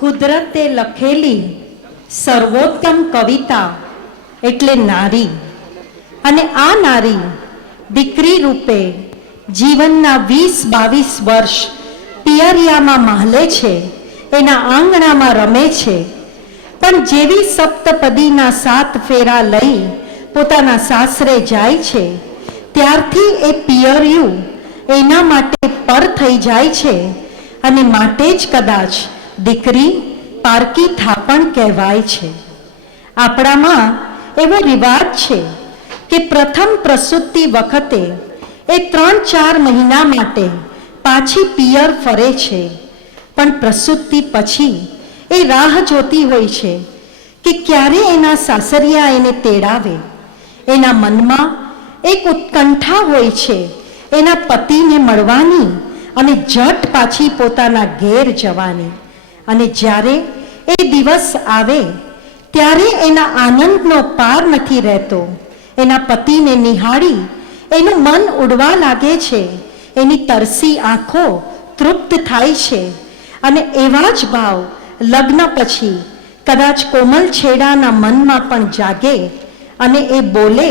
કુદરતે લખેલી સર્વોત્તમ કવિતા એટલે નારી. અને આ નારી દીકરી રૂપે જીવનના 20-22 વર્ષ પિયરિયામાં મહાલે છે, એના આંગણામાં રમે છે. પણ જેવી સપ્તપદીના 7 ફેરા લઈ પોતાના સાસરે જાય છે, ત્યારથી એ પિયરિયું એના માટે પર થઈ જાય છે. અને માટે જ કદાચ દીકરી પારકી થાપણ કહેવાય છે. આપણામાં એવો રિવાજ છે કે પ્રથમ પ્રસૂતિ વખતે એ 3-4 મહિના માટે પાછી પિયર ફરે છે. પણ પ્રસૂતિ પછી એ રાહ જોતી હોય છે કે ક્યારે એના સાસરિયા એને તેડાવે. એના મનમાં એક ઉત્કંઠા હોય છે એના પતિને મળવાની અને ઝટ પાછી પોતાના ઘેર જવાની. અને જ્યારે એ દિવસ આવે ત્યારે એના આનંદનો પાર નથી રહેતો. એના પતિને નિહાળી એનું મન ઉડવા લાગે છે, એની તરસી આંખો તૃપ્ત થાય છે. અને એવા જ ભાવ લગ્ન પછી કદાચ કોમલ છેડાના મનમાં પણ જાગે અને એ બોલે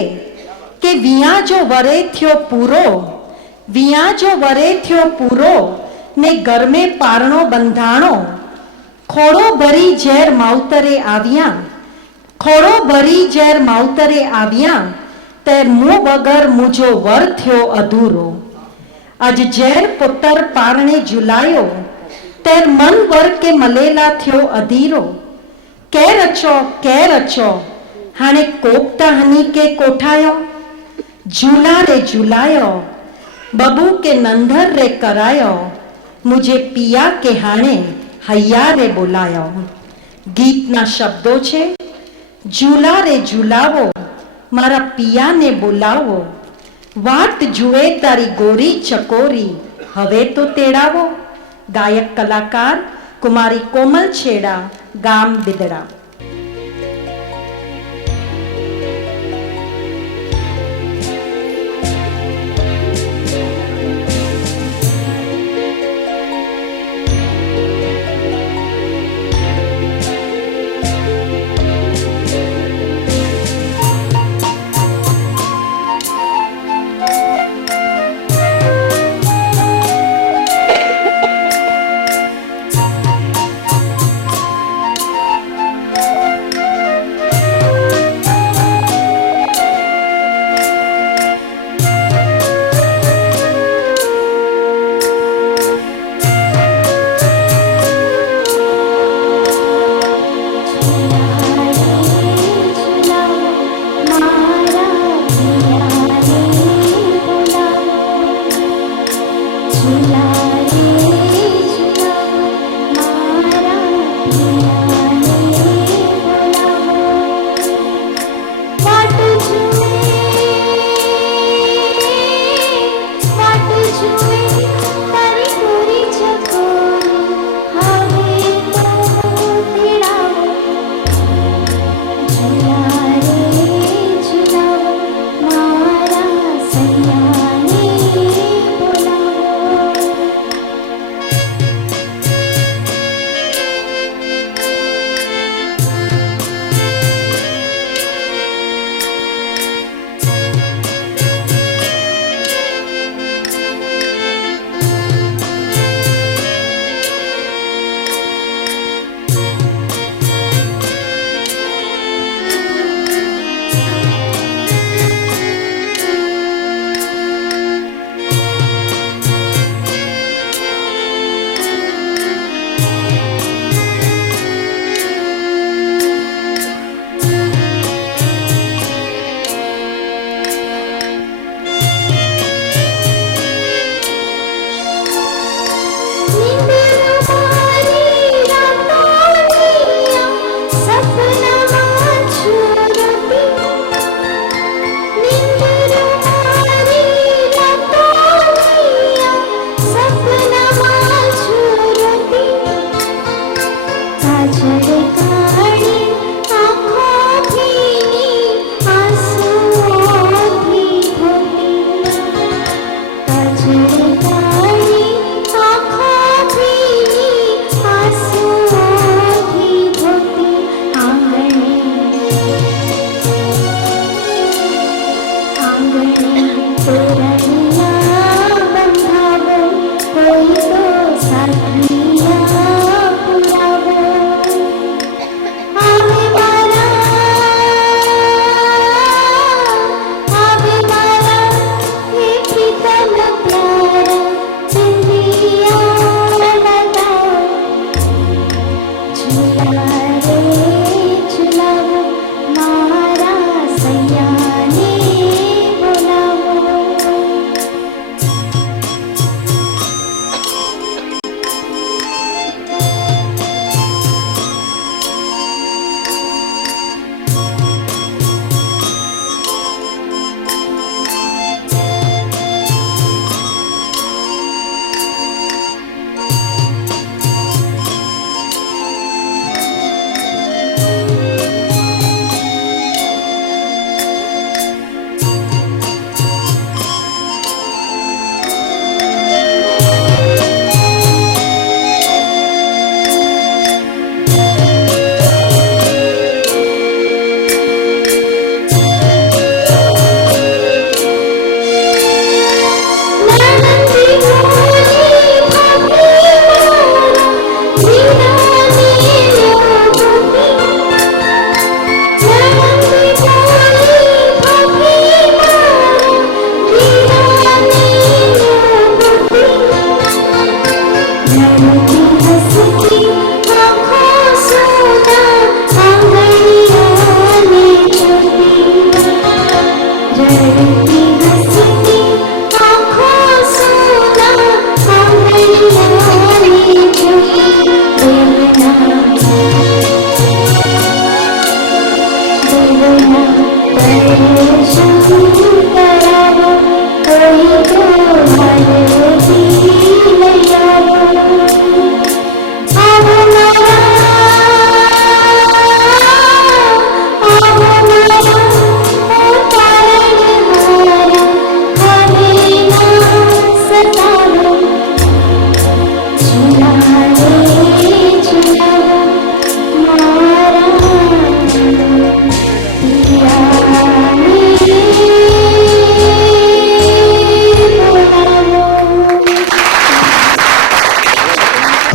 કે વિયા જો વરે થયો પૂરો, વિયા જો વરે થયો પૂરો ને ગરમે પારણો બંધાણો, ખોડો ભરી ઝેર માવતરે આવ્યા, ખોડો ભરી ઝેર માવતરે આવ્યા, તે મું વગર મુજો વર થયો અધૂરો. અજ ઝેર પુત્ર પારણે ઝુલાયો, તેર મન વર કે મલેલા થયો અધીરો. કે રચો હાણે કોકતા હની કે કોઠાયો, ઝૂલા રે ઝુલાયો બબુ કે નંધર રે કરાયો, મુझे પિયા કે હાણે હૈયા રે બોલાયો. ગીતના શબ્દો છે, ઝૂલા રે ઝુલાવો મારા પિયાને બોલાવો, વાટ જુએ તારી ગોરી ચકોરી હવે તો તેડાવો. ગાયક કલાકાર કુમારી કોમલ છેડા, ગામ બિદડા.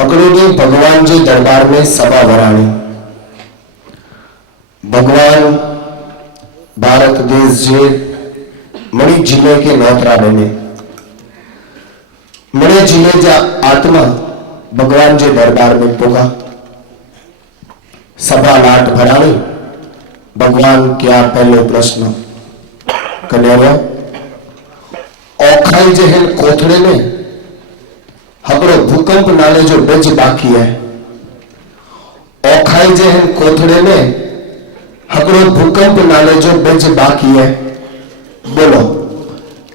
फकड़ों भगवान जी दरबार में सभा भराणी। भगवान भारत देश जे मणि जिले के नौतरा बने। मणि जिले जा आत्मा भगवान जे दरबार में पोगा। सभा लाट भराणी। भगवान क्या पहलो प्रश्न कन्या औखाई जे हिन कोथड़े में हकड़ो भूकंप नाले जो बिज बाकी है। औखाई जे हिन कोथड़े में हकड़ो भूकंप नाले जो बिज बाकी है। बोलो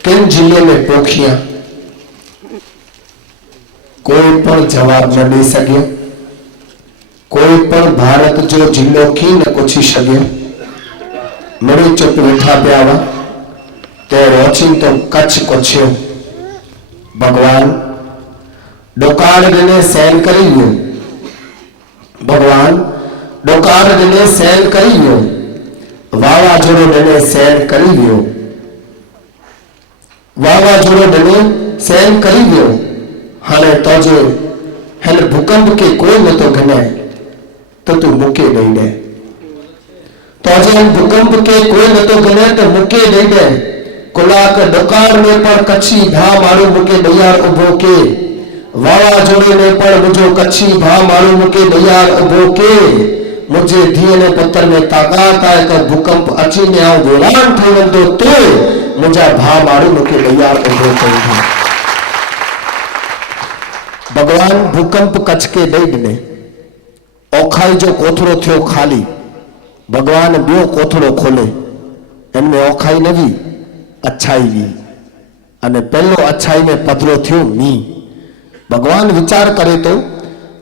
किन जिले में पोखिया? कोई पण जवाब न दे सके। कोई पण भारत जो जिलो की न कुछ सके। मड़ी चुप वेठा पिया हुआ ते रोचिन तो कच्छ कोछियो। भगवान डोकार दिने सैन करियो। भगवान डोकार दिने सैन करियो। वावा जोड़ो दिने सैन करियो। वावा जोड़ो दिने सैन करियो। हाने तोजे हल भूकंप के कोई न तो घने तो तू मुके नहीं दे। तोजे भूकंप के कोई न तो घने तो मुके नहीं दे। कुलाक डोकार में पर कच्ची भा मारू मुके दयार उभो के। वावा जोड़े ने पर मुझो कच्ची भा मारू मुके दयार उभो के। मुझे धीए ने पत्थर में ताकत आए का भूकंप अची ने आओ गोलान थे वंदो तो मुझा भा मारू मुके दयार उभो के। भगवान भूकंप कच्छ के दई दिने। औखाई जो कोथड़ो थियो खाली। भगवान बियो कोथड़ो खोले। इनमें औखाई न वी अच्छाई वी अने पहलो अच्छाई में पधरो थियो मी। भगवान विचार करे तो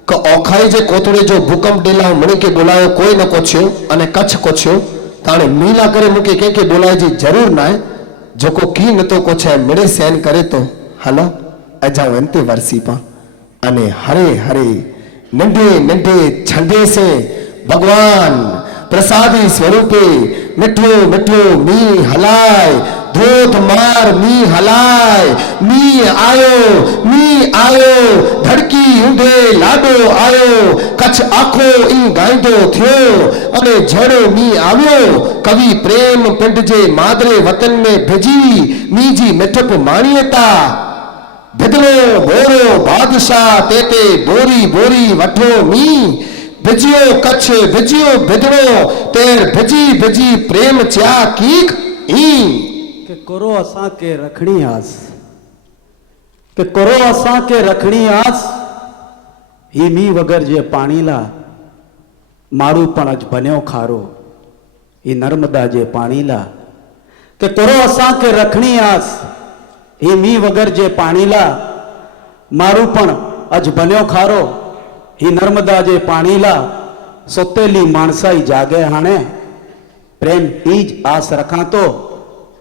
कि औखाई जे कोथड़े जो भूकंप डेला मणि के बोलायो कोई न कोछ्यो अने कच्छ कोछ्यो ताणे मीला करे मुके के बोलाय जी जरूर ना है। जोको की न तो कोछे मिड़े सहन करे तो हलो अजा वंते वर्सी पा अने हरे हरे नंढे नंढे छंदे से भगवान प्रसादी स्वरूपे मिठो मिठो मी हलाय। धोध मार मी हलाय। मी आयो धड़की उठे लाडो आयो। कच्छ आखो इन गाइंदो थियो अने झड़ो मी आव्यो। कवि प्रेम पिंड जे मादरे वतन में भिजी मी जी मिठप माणियता। भिदड़ो बोरो बादशाह तेते बोरी बोरी वठो मी। भिजियो कच्छ भिजियो भिदड़ो तेर भिजी भिजी प्रेम च्या कीक ई। के करो असा के रखणी आस। के करो असा के रखणी आस। ही मी वगर जे पाणीला मारू पण अज बन्यो खारो। ही नर्मदा जे पाणीला के करो असा के रखणी आस। ही मी वगर जे पाणीला मारू पण अज बन्यो खारो। ही नर्मदा जे पाणीला सोतेली माणसाई जागे हाणे। प्रेम ईज आस रखा तो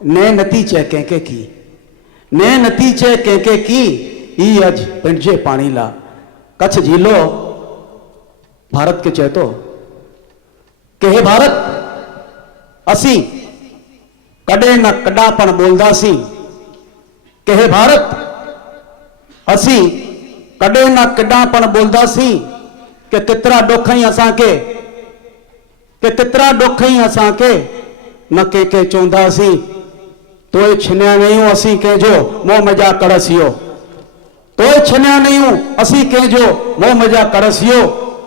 ने नती चे केके की। ने नती चे केके की ई अज पिंड जे पाणीला। कच्छ जिलो भारत के चेतो के हे भारत असी कदे न कदा पण बोलदासी। के हे भारत असी कदे न कदा पण बोलदासी। के कितरा डोखई असा के कितरा डोखई असा के न के चौंदासी। तो छिन्या नहीं असी कहजो मोह मजा करसियो। तो छिन्या नहीं असी कहजो मोह मजा करसियो।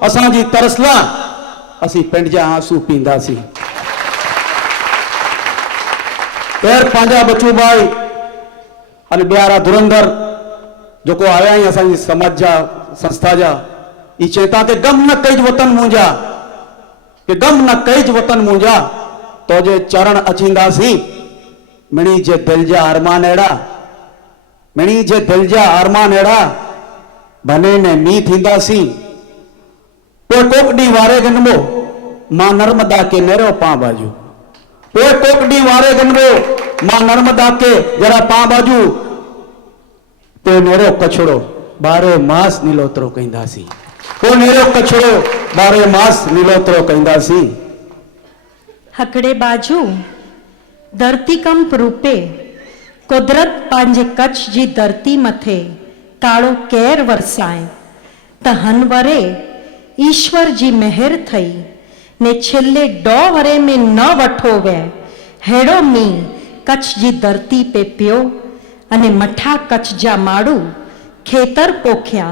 असा जी तरसला असी पिंड जा आंसू पींदासी। एर पांजा बचूभाई अने ॿियारा धुरंधर जेको आया आहिनि असांजी समाज जा संस्था जा ई चेता के गम न कईज वतन मुंहिंजा के गम न कईज वतन मुंहिंजा तो जे चरण अचींदासीं मिणी जे दिल जा अरमान अहिड़ा मिणी जे दिल जा अरमान अहिड़ा बने में मींहुं थींदासीं पोइ कोक ॾींहुं वारे गनबो मां नर्मदा के नेरो पां बाजू पोइ कोक ॾींहुं वारे गनबो मां नर्मदा के जरा पां बाजू पोइ नेरो कछड़ो बारे मास नीलोतरो कंदासीं पोइ नेरो कछड़ो बारे मास नीलोतरो कंदासीं हकड़े बाजू धरतीकंप रूपे कुदरत पंहिंजे कच्छ जी धरती मथे काड़ो केर वरसाए त हनवरे ईश्वर जी मेहर थई ने छिल्ले डो वरे में न वठो वे हेड़ो मींहुं कच्छ जी धरती पे पियो अने मठा कच्छ जा माड़ू खेतर पोख्या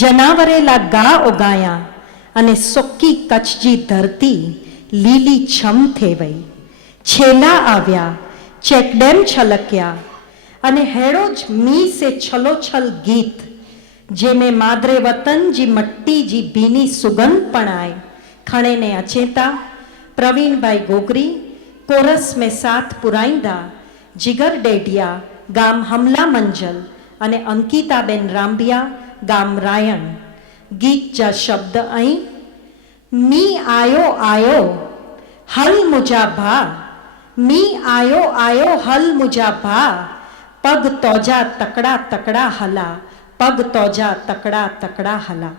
जनावरे ला गा उगाया अने सुकी कच्छ जी धरती लीली छम थे वई छेला आव्या चेकडेम छलक्या अने हेड़ो ज मींह से छलोछल गीत जेमें मादरे वतन जी मट्टी जी भीनी सुगंध पण आए खणे ने अचेता प्रवीण भाई गोगरी कोरस में साथ पुराईंदा जिगर डेडिया गाम हमला मंजल अने अंकिता बेन रामबिया गाम रायण गीत जा शब्द आई मी आयो आयो हल मुजा भा मी आयो आयो हल मुजा भा पग तोजा तकड़ा तकड़ा हला पग तोजा तकड़ा तकड़ा हला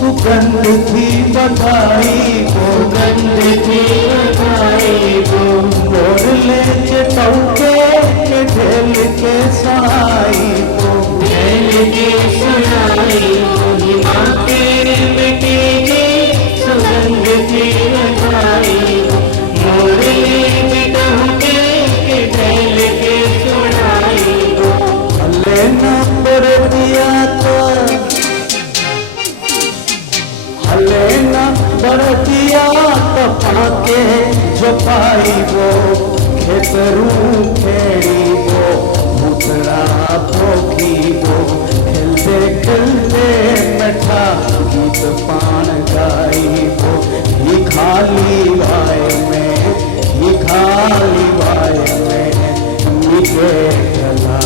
सुगंध थी बधाई वो गंध थी बधाई वो मोर ले चौके के ढेल के सहाई वो ढेल के सहाई वो हिमा के मिट्टी की सुगंध थी बधाई मोर ले चौके के ढेल के सहाई वो हले नंबर दिया तो लेना बरतिया तो पाके जो पाई वो खेतरू खेड़ी वो मुतरा पोखी वो खिलते खिलते बैठा गीत पान गाई वो ही खाली भाई में ही खाली भाई में मीठे गला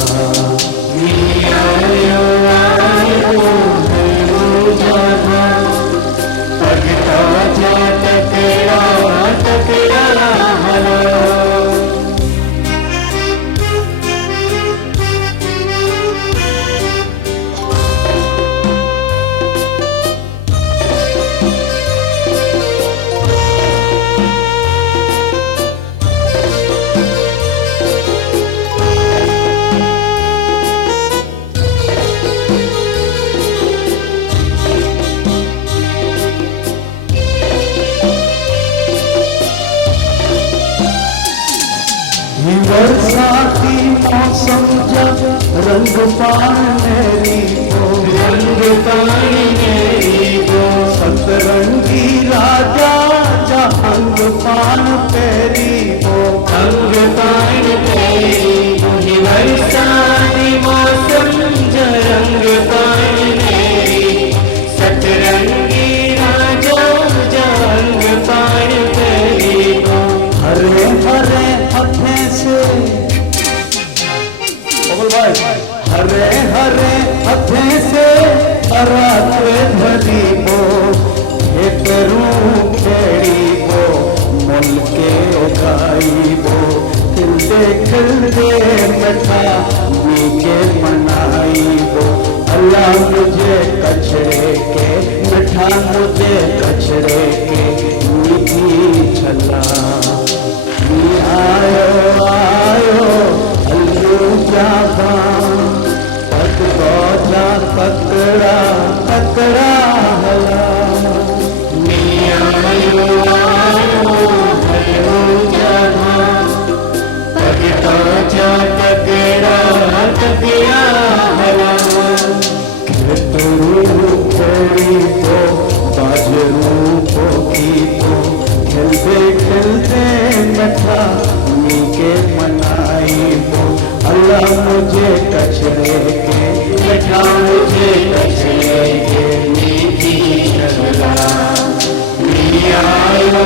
रंग पान मेरी वो, रंग पान मेरी वो, सतरंगी राजा जहांग पान पेरी वो, अंग पान पेरी वो, बरसाती मौसम रंग पान मेरी, सतरंगी राजा जहांग पान पेरी वो, हरे हरे हथे से हरे हरे हथे से अराते भरी वो, खेतरू खेड़ी वो, मुल के उगाई वो, खिलते बैठा मीके मनाई वो, अल्लाह मुझे कचरे के बैठा मुझे कचरे के मीठी छला, मी आयो आयो पकड़ा पकड़ा हला, मियां आयो हलो जाना, पकड़ा पकड़ा पकड़ा हला, खेतरू खेड़ी को बाजरू पोखी को, खेलते खेलते बैठा मीके मनाई वो, अल्लाह मुझे कचरे के बैठा मुझे कचरे के मीठी चला, आयो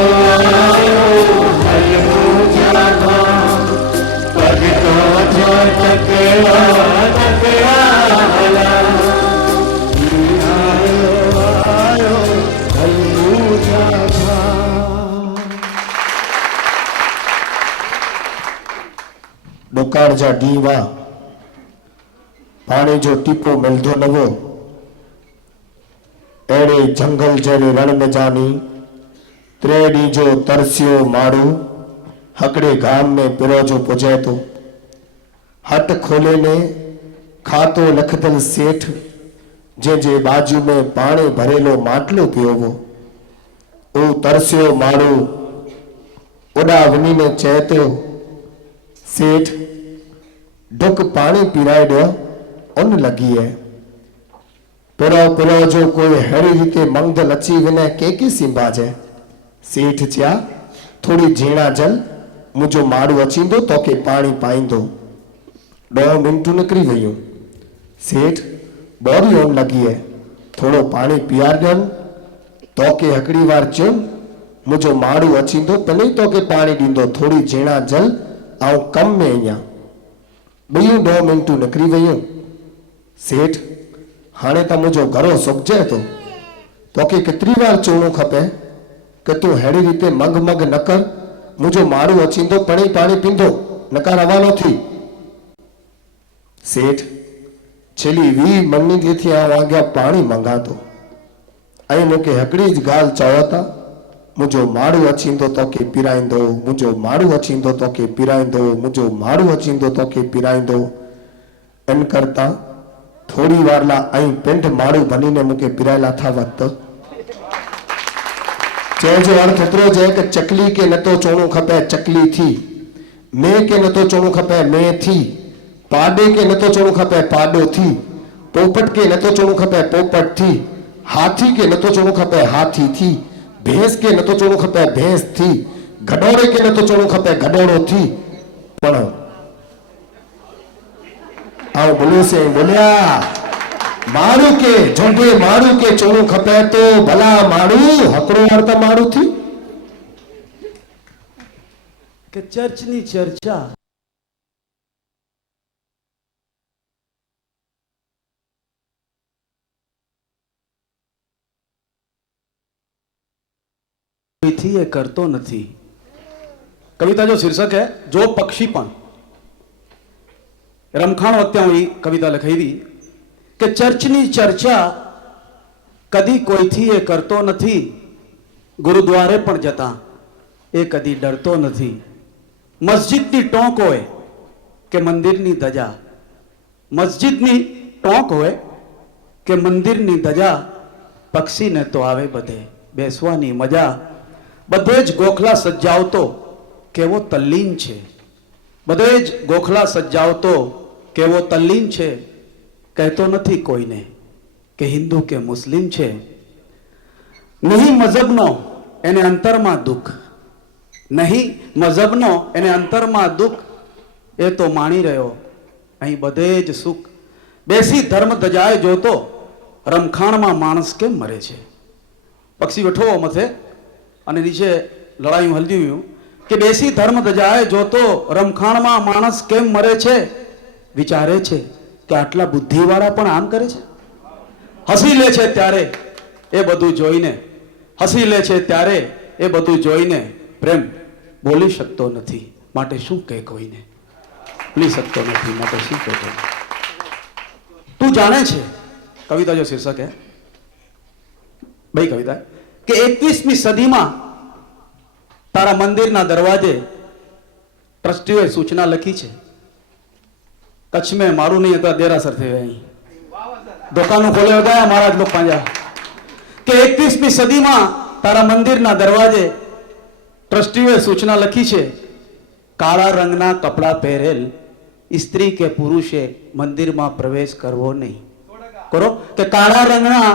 आयो हलो जाना, पगड़ा तकड़ा तकड़ा हला, आयो आयो हलो जाना। डुकार जा डीवा पानी जो टीपो मिलंदो न हो, अहिड़े जंगल जहिड़े रण में जानी, टे ॾींहं जो तरसियो माण्हू हकड़े गाम में पिरो जो पुॼे थो, हट खोले ने खातो लखदल सेठ जंहिंजे बाजू में पाणी भरेलो माटलो पियो हो, उहो तरसियो माण्हू ओॾा वञी ने चए थो, सेठ ढुक पानी पीराए ॾियो, उन लगी है, पिरो पिरो जो कोई अहिड़ी रीते मंगदल अची वञे के सिंबाजे। सेठ चया थोड़ी झीणा जल, मुझो माड़ू अचींदो तोखे पानी पाईंदो। 2 मिनटूं निकिरी वयूं। सेठ बोरी होन लगी है, थोड़ो पानी पीआर ॾियनि, तोखे हिकिड़ी बार चयुमि मुझो माड़ू अचींदो तॾहिं तोखे पानी ॾींदो, थोड़ी झीणा जल, ऐं कम में आहियां। ॿियूं 2 मिनटूं निकिरी वयूं। सेठ हाणे त मुझो घरो सुकजे थो, तोखे केतिरी बार चवणो खपे कि तूं अहिड़ी रीते मग मग न कर, मुझो माड़ू अचींदो पणी पानी पींदो, न कर रवानो थी। सेठ छेली 20 महीने थी थी अॻियां पाणी मंगा थो, ऐं मूंखे हिकिड़ी ज ॻाल्हि चयो था, मुझो माड़ू अचींदो तोखे पीराईंदो, मुझो माड़ू अचींदो तोखे पीराईंदो, मुझो माड़ू अचींदो तोखे पीराईंदो। इन करता थोड़ी वार ला ऐं पिंड माड़ू बनी ने मूंखे पीरायला था वक्त। चए जो अर्थ एतिरो जे कि चकली के नथो चवणो खपे चकली थी, में के नथो चवणो खपे में थी, पाॾे के नथो चवणो खपे पाॾो थी, पोपट के नथो चवणो खपे पोपट थी, हाथी के नथो चवणो खपे हाथी थी, भैंस के नथो चवणो खपे भैंस थी, गडोरे के नथो चवणो खपे गडोरो थी। पण आओ बोलो से बोलिया मारू के जोडे मारू के चवणो खपे तो भला मारू हकड़ो अर्थ मारू थी કે ચર્ચની ચર્ચા થી એ કરતો નથી। કવિતા જો શીર્ષક હે જો પક્ષીપણ। રમખાણ વખતે હું કવિતા લખાવી કે ચર્ચની ચર્ચા કદી કોઈથી એ કરતો નથી, ગુરુદ્વારે પણ જતા એ કદી ડરતો નથી। મસ્જિદની ટોંક હોય કે મંદિરની ધજા, મસ્જિદની ટોંક હોય કે મંદિરની ધજા, પક્ષીને તો આવે બધે બેસવાની મજા। બધે જ ગોખલા સજાવતો કેવો તલ્લીન છે, બધે જ ગોખલા સજાવતો કેવો તલ્લીન છે, કહેતો નથી કોઈને કે હિન્દુ કે મુસ્લિમ છે. નહીં મઝહબનો એને અંતરમાં દુઃખ, નહીં મઝહબનો એને અંતરમાં દુઃખ, એ તો માણી રહ્યો અહીં બધે જ સુખ. બેસી ધર્મ ધજાય જોતો રમખાણમાં માણસ કેમ મરે છે. પક્ષી બેઠો મથે અને નીચે લડાયું હલ્યું કે બેસી ધર્મ ધજાય જોતો રમખાણમાં માણસ કેમ મરે છે. વિચારે છે કે આટલા બુદ્ધિવાળા પણ આમ કરે છે. હસી લે છે ત્યારે એ બધું જોઈને, હસી લે છે ત્યારે એ બધું જોઈને પ્રેમ બોલી શકતો નથી માટે શું કહે કોઈને, બોલી શકતો નથી માટે શું કહે કોઈને. તું જાણે છે, કવિતા જો શીર્ષક હે ભાઈ કવિતા, કે 21મી સદીમાં તારા મંદિરના દરવાજે ટ્રસ્ટીઓએ સૂચના લખી છે. કચ્છ में मारू नहीं था देरासर थे અહીં દુકાનો ખોલે ગયા મહારાજ લોક પાંજા કે 21મી સદીમાં તારા મંદિરના દરવાજે ટ્રસ્ટીઓએ સૂચના લખી છે, કાળા રંગના કપડાં પહેરેલ સ્ત્રી કે પુરુષે મંદિરમાં પ્રવેશ કરવો નહીં. કરો કે કાળા રંગના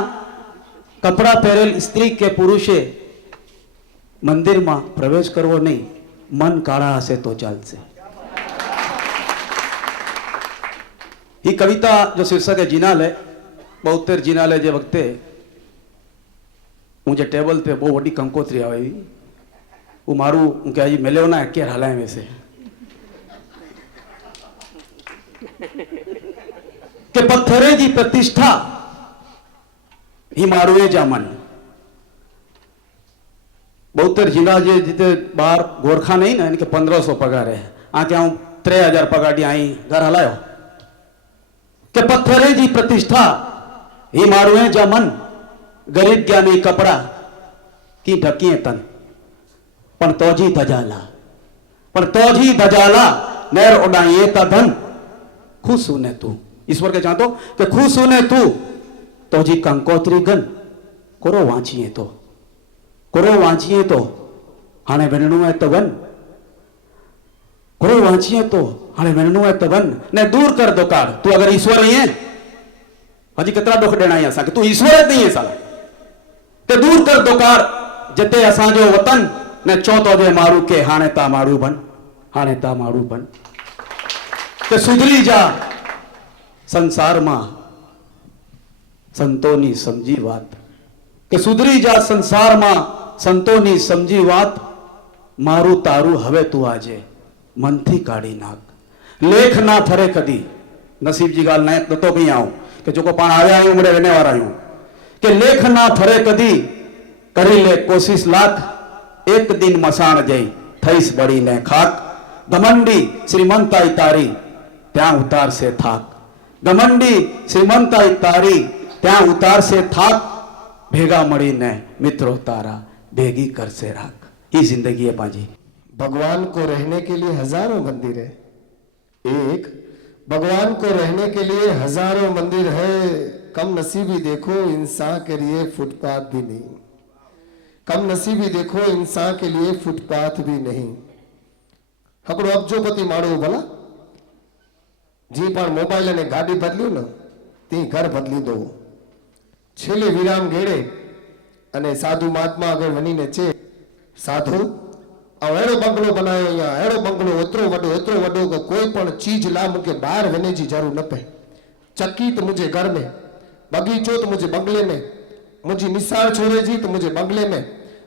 કપડાં પહેરેલ સ્ત્રી કે પુરુષે મંદિરમાં પ્રવેશ કરવો નહીં. મન કાળા હશે તો ચાલશે. ये कविता जो शीर्षक है जिनाले, 72 जिनाले जे वक्ते मुझे टेबल पे बहुत वड्डी कंकोत्री आई वो मारू के आज मिले ना अकेर हलाए में से के पत्थरे जी प्रतिष्ठा ही मारू है जामन. 72 जिना जे जिते बार गोरखा नहीं ना इनके 1500 पगार है. आके आऊं 3000 पगार आई घर हलायो કે પથ્થરે જી પ્રતિષ્ઠા એ મારું હે જમન ગરીબ જ્ઞાની કપડા કી ઢકીએ તન પણ તોજી ધજાલા, પણ તોજી ધજાલા નેર ઉડાઈએ તધન ખુશુ ને તું. ઈશ્વર કે ચાહતો કે ખુશુ ને તું તોજી કંકોત્રી ગન કોરો વાંચીએ તો હાણે વેણનું હે તો ગન कोई वांचिए तो हाणे वेणनु है तवन ने दूर कर दो काढ़. तू अगर ईश्वर ही है हजी कितना दुख देना है असा कि तू ईश्वर ही नहीं है साला ते दूर कर दो काढ़ जते असांजो वतन ने चौथो जे मारू के हाणे ता मारू बन के सुधरी जा संसार में संतोनी समझी बात, के सुधरी जा संसार में संतोनी समझी बात. मारू तारू हवे तू आजे मनथी काढ़ी नाख, लेख ना थरे कदी. नसीब जी गाल न तो कहीं आऊं कि जो को पाण आया आयूं मरे रहने वाला आयूं कि लेख ना थरे कदी करी ले कोशिश लाख, एक दिन मसाण जई थईस बड़ी ने खाक. घमंडी श्रीमंताई तारी त्या उतार से थाक, घमंडी श्रीमंताई तारी त्या उतार से थाक. भेगा मड़ी ने मित्रों तारा भेगी कर से राख. ये जिंदगी है पाजी. भगवान को रहने के लिए हजारों मंदिर है. एक भगवान को रहने के लिए हजारों मंदिर है. कम नसीबी देखो इंसान के लिए फुटपाथ भी नहीं, कम नसीबी देखो इंसान के लिए फुटपाथ भी नहीं. हकड़ो अब्जोपति माड़ो भला जी पण मोबाइल ने गाड़ी बदल्यू न ती घर बदली दो. छेले विराम गेड़े अने साधु महात्मा अगर वनी ने चे साधु अड़ो बंगलो बनायो या अड़ो बंगलो एतरो वडो के कोई पण चीज ला मुके बाहर वने जी जरूर न पे. चक्की तो मुझे घर में, बगीचो तो मुझे बंगले में, मुझी निसार छोरे जी तो मुझे बंगले में,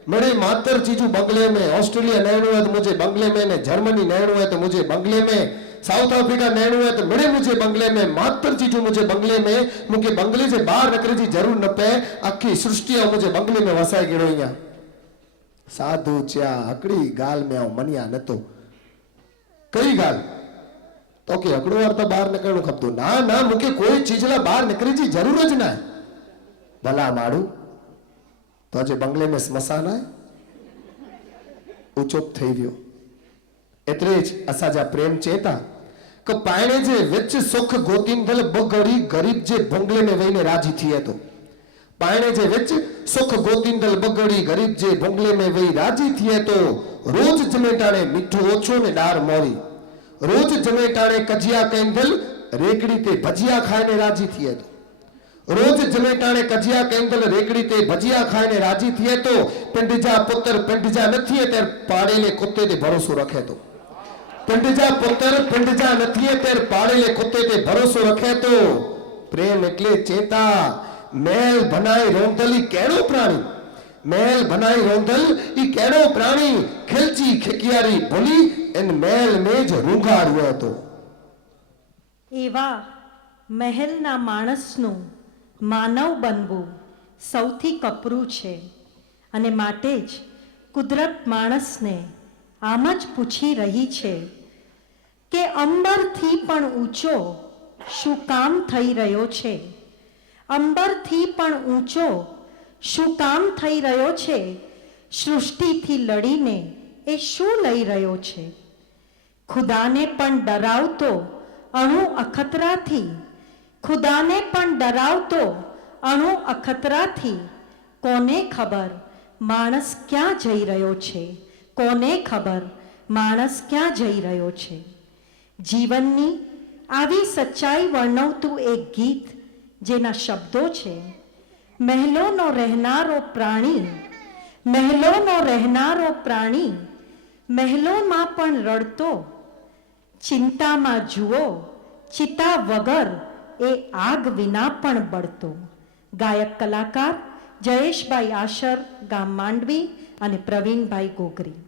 मेरे मातर चीजू बंगले में. ऑस्ट्रेलिया नहणु है तो मुझे बंगले में ने जर्मनी नहणु है तो मुझे बंगले में, साउथ अफ्रीका नहणु है तो मेरे मुझे बंगले में. मातर चीजू मुझे बंगले में, मुके बंगले से बाहर निकले जी जरूर न पे. आखी सृष्टि मुझे बंगले में वसाई गिड़ो. यहाँ साधु च्या हकड़ी गाल में आओ मनिया न तो कई गाल तो के हकड़ो वार तो बाहर निकलनो खपतो ना ना मुके कोई चीज ला बाहर निकली जी जरूर ज ना. भला मारू तो जे बंगले में स्मशान है वो चुप थई गयो. एतरे ज असाजा प्रेम चेता કે પાણે જે વિચ સુખ ગોતીંદલ બગડી ગરીબ જે બંગલે ને વઈને રાજી થઈએ તો પાણે જે વિચ સુખ ગોતીંદલ બગડી ગરીબ જે બંગલે में वही राजी थिए तो रोज जमेटाणे मीठो ओछो ने डार मोरी रोज जमेटाणे कजिया केंदल રેકડી તે ભજીયા ખાઈને રાજી થઈએ તો, રોજ જમેટાણે કજિયા કેંગલ રેકડી તે ભજીયા ખાઈને રાજી થઈએ તો, પિંડજા પુત્ર પિંડજા નથી ત્યારે પાડેલે કુત્તે તે ભરોસો રખે તો, પિંડજા પુત્ર પિંડજા નથી ત્યારે પાડેલે કુત્તે તે ભરોસો રખે તો, પ્રેમ એટલે ચેતા મેલ બનાય રોંધલી કેળો પ્રાણી, મેલ બનાય રોંધલ ઈ કેળો પ્રાણી, ખિલચી ખિકિયારી ભૂલી એન મેલ મેજ રૂંઘાડ્યો હતો. એવા મહેલના માણસનું માનવ બનવું સૌથી કપરું છે અને માટે જ કુદરત માણસને આમ જ પૂછી રહી છે કે અંબરથી પણ ઊંચો શું કામ થઈ રહ્યો છે, અંબરથી પણ ઊંચો શું કામ થઈ રહ્યો છે, સૃષ્ટિથી લડીને એ શું લઈ રહ્યો છે, ખુદાને પણ ડરાવતો અણુ અખતરાથી, ખુદાને પણ ડરાવતો અણુ અખતરાથી, કોને ખબર માણસ ક્યાં જઈ રહ્યો છે, કોને ખબર માણસ ક્યાં જઈ રહ્યો છે. જીવનની આવી સચ્ચાઈ વર્ણવતું એક ગીત જેના શબ્દો છે, મહેલોનો રહેનારો પ્રાણી, મહેલોનો રહેનારો પ્રાણી, મહેલોમાં પણ રડતો, ચિંતામાં જુઓ ચિતા વગર એ આગ વિના પણ બળતો. ગાયક કલાકાર જયેશભાઈ આશર, ગામ માંડવી અને પ્રવીણભાઈ ગોગરી.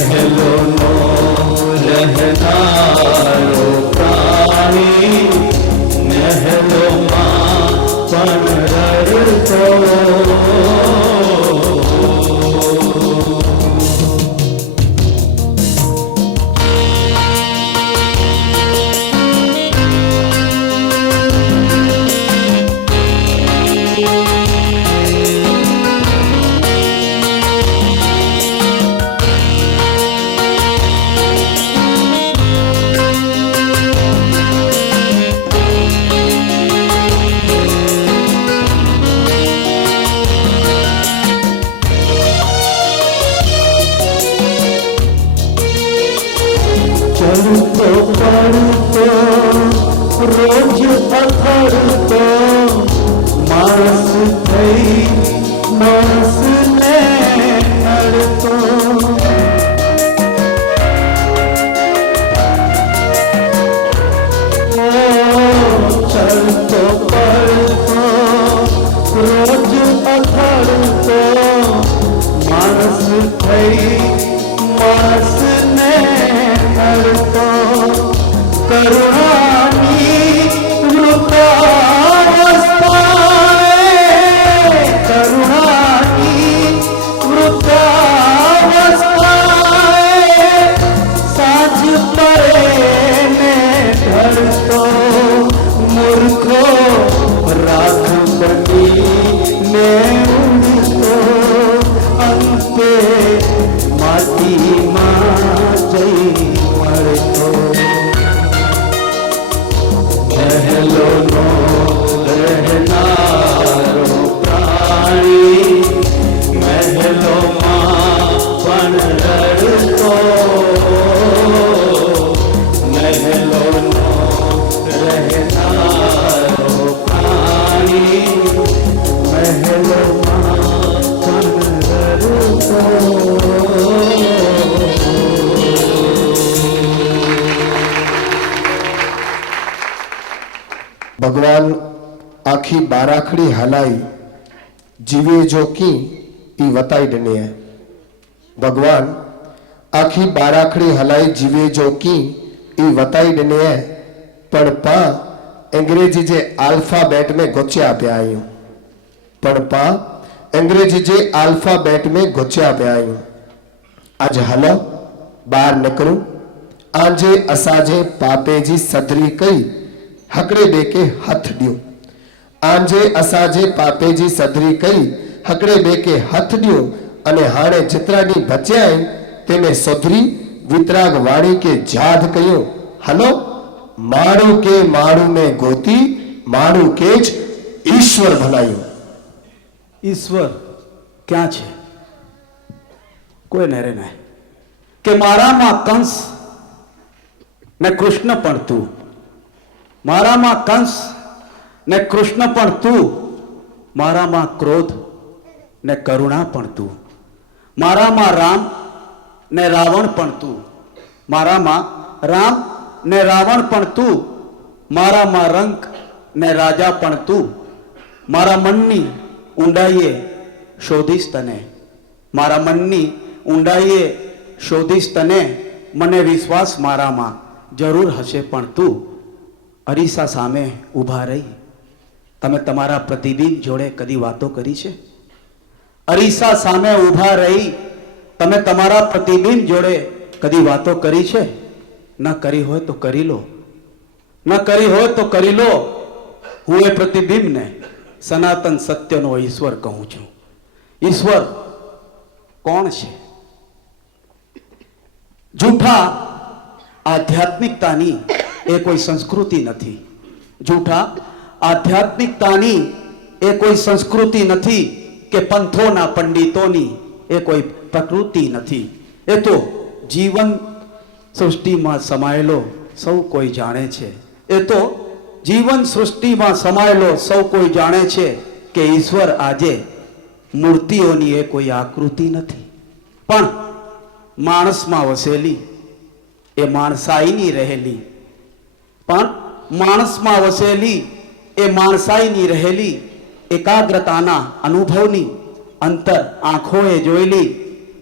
મહેલોનો રહેનારો પ્રાણી મહેલોમાં પણ રડતો ચડતો પડતો રોજ અથડતો માણસ થઈ માણસને નડતો ચડતો પડતો રોજ અથડતો માણસ થઈ માણસને નડતો કરુણાની વૃદ્ધાવસ્થાએ કરુણાની વૃદ્ધાવસ્થાએ સાંજ પડે ને ઢળતો મૂર્ખો રાખ બનીને ઉડતો અંતે માટીમાં જઈ મળતો મહેલોનો રહેનારો પ્રાણી મહેલોમાં પણ રડતો મહેલોનો રહેનારો પ્રાણી મહેલોમાં પણ રડતો ભગવાન આખી બારાખડી હલાઈ જીવે જો કી ઈ વતાઈ ડને ભગવાન આખી બારાખડી હલાઈ જીવે જો કી ઈ વતાઈ ડને પણ પા અંગ્રેજી જે આલ્ફાબેટ में गोचिया पे आयूं पण पा अंग्रेजी जे आल्फाबेट में गोचिया पे आयूं आज हलो बार निकरूं आजे असाजे पापेजी सदरी कई हकड़े बेके हथ दियो आंजे असाजे पापेजी सदरी कई हकड़े बेके हथ दियो अने हाणे जितरानी बच्या तेने सदरी वितराग वाणी के जाद कयो हलो मारू के मारू में गोती मारू के ज ईश्वर भलायो ઈશ્વર ક્યાં છે કોઈ નરે નહીં કે મારામાં કંસ ને કૃષ્ણ પણ તું મારામાં કંસ ને કૃષ્ણ પણ તું મારામાં ક્રોધ ને કરુણા પણ તું મારામાં રામ ને રાવણ પણ તું મારામાં રામ ને રાવણ પણ તું મારામાં રંક ને રાજા પણ તું મારા મનની ઊંડાઈએ શોધીશ તને મારા મનની ઊંડાઈએ શોધીશ તને મને વિશ્વાસ મારામાં જરૂર હશે પણ તું અરીસા સામે ઊભા રહી તમે તમારા પ્રતિબિંબ જોડે કદી વાતો કરી છે અરીસા સામે ઊભા રહી તમે તમારા પ્રતિબિંબ જોડે કદી વાતો કરી છે ન કરી હોય તો કરી લો ન કરી હોય તો કરી લો હું એ પ્રતિબિંબને સનાતન સત્યનો ઈશ્વર કહું છું ઈશ્વર કોણ છે જૂઠા આધ્યાત્મિકતાની એ કોઈ સંસ્કૃતિ નથી જૂઠા આધ્યાત્મિકતાની એ કોઈ સંસ્કૃતિ નથી કે પંથોના પંડિતોની એ કોઈ પ્રકૃતિ નથી એ તો જીવન સૃષ્ટિમાં સમાયેલો સૌ કોઈ જાણે છે એ તો જીવન સૃષ્ટિમાં સમાયેલો સૌ કોઈ જાણે છે કે ઈશ્વર આજે મૂર્તિઓની એ કોઈ આકૃતિ નથી પણ માણસમાં વસેલી એ માણસાઈની રહેલી પણ માણસમાં વસેલી એ માણસાઈની રહેલી એકાગ્રતાના અનુભવની અંતર આંખોએ જોયેલી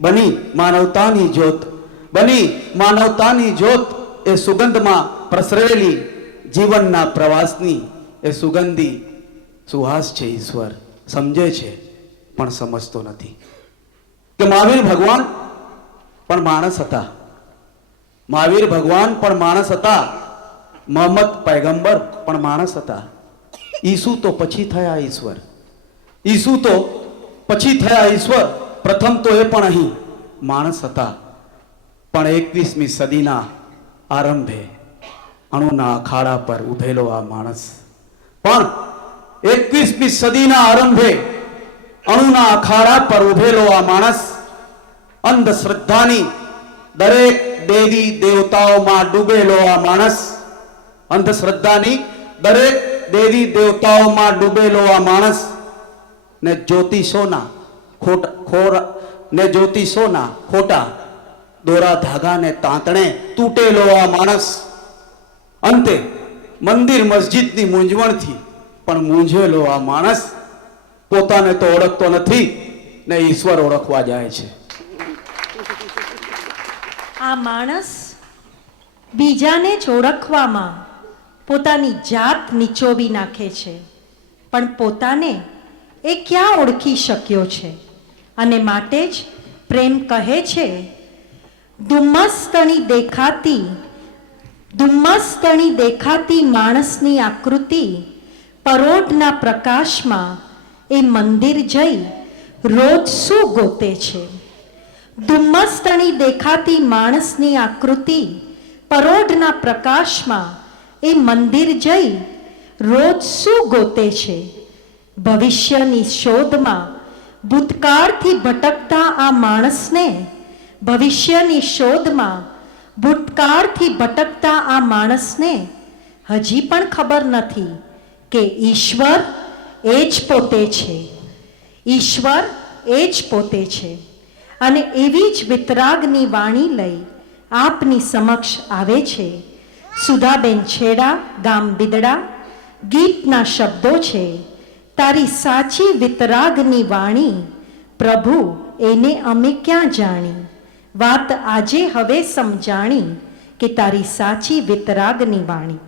બની માનવતાની જ્યોત બની માનવતાની જ્યોત એ સુગંધમાં પ્રસરેલી જીવનના પ્રવાસની એ સુગંધી સુહાસ છે. ઈશ્વર સમજે છે પણ સમજતો નથી કે મહાવીર ભગવાન પણ માણસ હતા. મહાવીર ભગવાન પણ માણસ હતા. મોહમ્મદ પૈગંબર પણ માણસ હતા. ઈસુ તો પછી થયા ઈશ્વર. ઈસુ તો પછી થયા ઈશ્વર. પ્રથમ તો એ પણ અહીં માણસ હતા. પણ 21મી સદીના આરંભે અણુના અખાડા પર ઉભેલો આ માણસ પણ 21મી સદીના આરંભે અણુના અખાડા પર ઉભેલો આ માણસ અંધશ્રદ્ધાની દરેક દેવી દેવતાઓમાં ડૂબેલો આ માણસ, અંધશ્રદ્ધાની દરેક દેવી દેવતાઓમાં ડૂબેલો આ માણસ ને જ્યોતિષોના ખોટા દોરા ધાગાને તાંતણે તૂટેલો આ માણસ, અંતે મંદિર મસ્જિદની મૂંઝવણથી પણ મૂંઝેલો આ માણસ પોતાને તો ઓળખતો નથી ને ઈશ્વર ઓળખવા જાય છે. આ માણસ બીજાને જ ઓળખવામાં પોતાની જાત નીચોવી નાખે છે, પણ પોતાને એ ક્યાં ઓળખી શક્યો છે? અને માટે જ પ્રેમ કહે છે, ધુમ્મસ તણી દેખાતી માણસની આકૃતિ પરોઢના પ્રકાશમાં એ મંદિર જઈ રોજ શું ગોતે છે? ધુમ્મસ તણી દેખાતી માણસની આકૃતિ પરોઢના પ્રકાશમાં એ મંદિર જઈ રોજ શું ગોતે છે? ભવિષ્યની શોધમાં ભૂતકાળથી ભટકતા આ માણસને હજી પણ ખબર નથી કે ઈશ્વર એ જ પોતે છે. ઈશ્વર એ જ પોતે છે. અને એવી જ વિતરાગની વાણી લઈ આપની સમક્ષ આવે છે સુધાબેન છેડા, ગામ બિદડા. ગીતના શબ્દો છે, તારી સાચી વિતરાગની વાણી પ્રભુ એને અમે ક્યાં જાણી. વાત આજે હવે સમજાણી કે તારી સાચી વિતરાગની વાણી.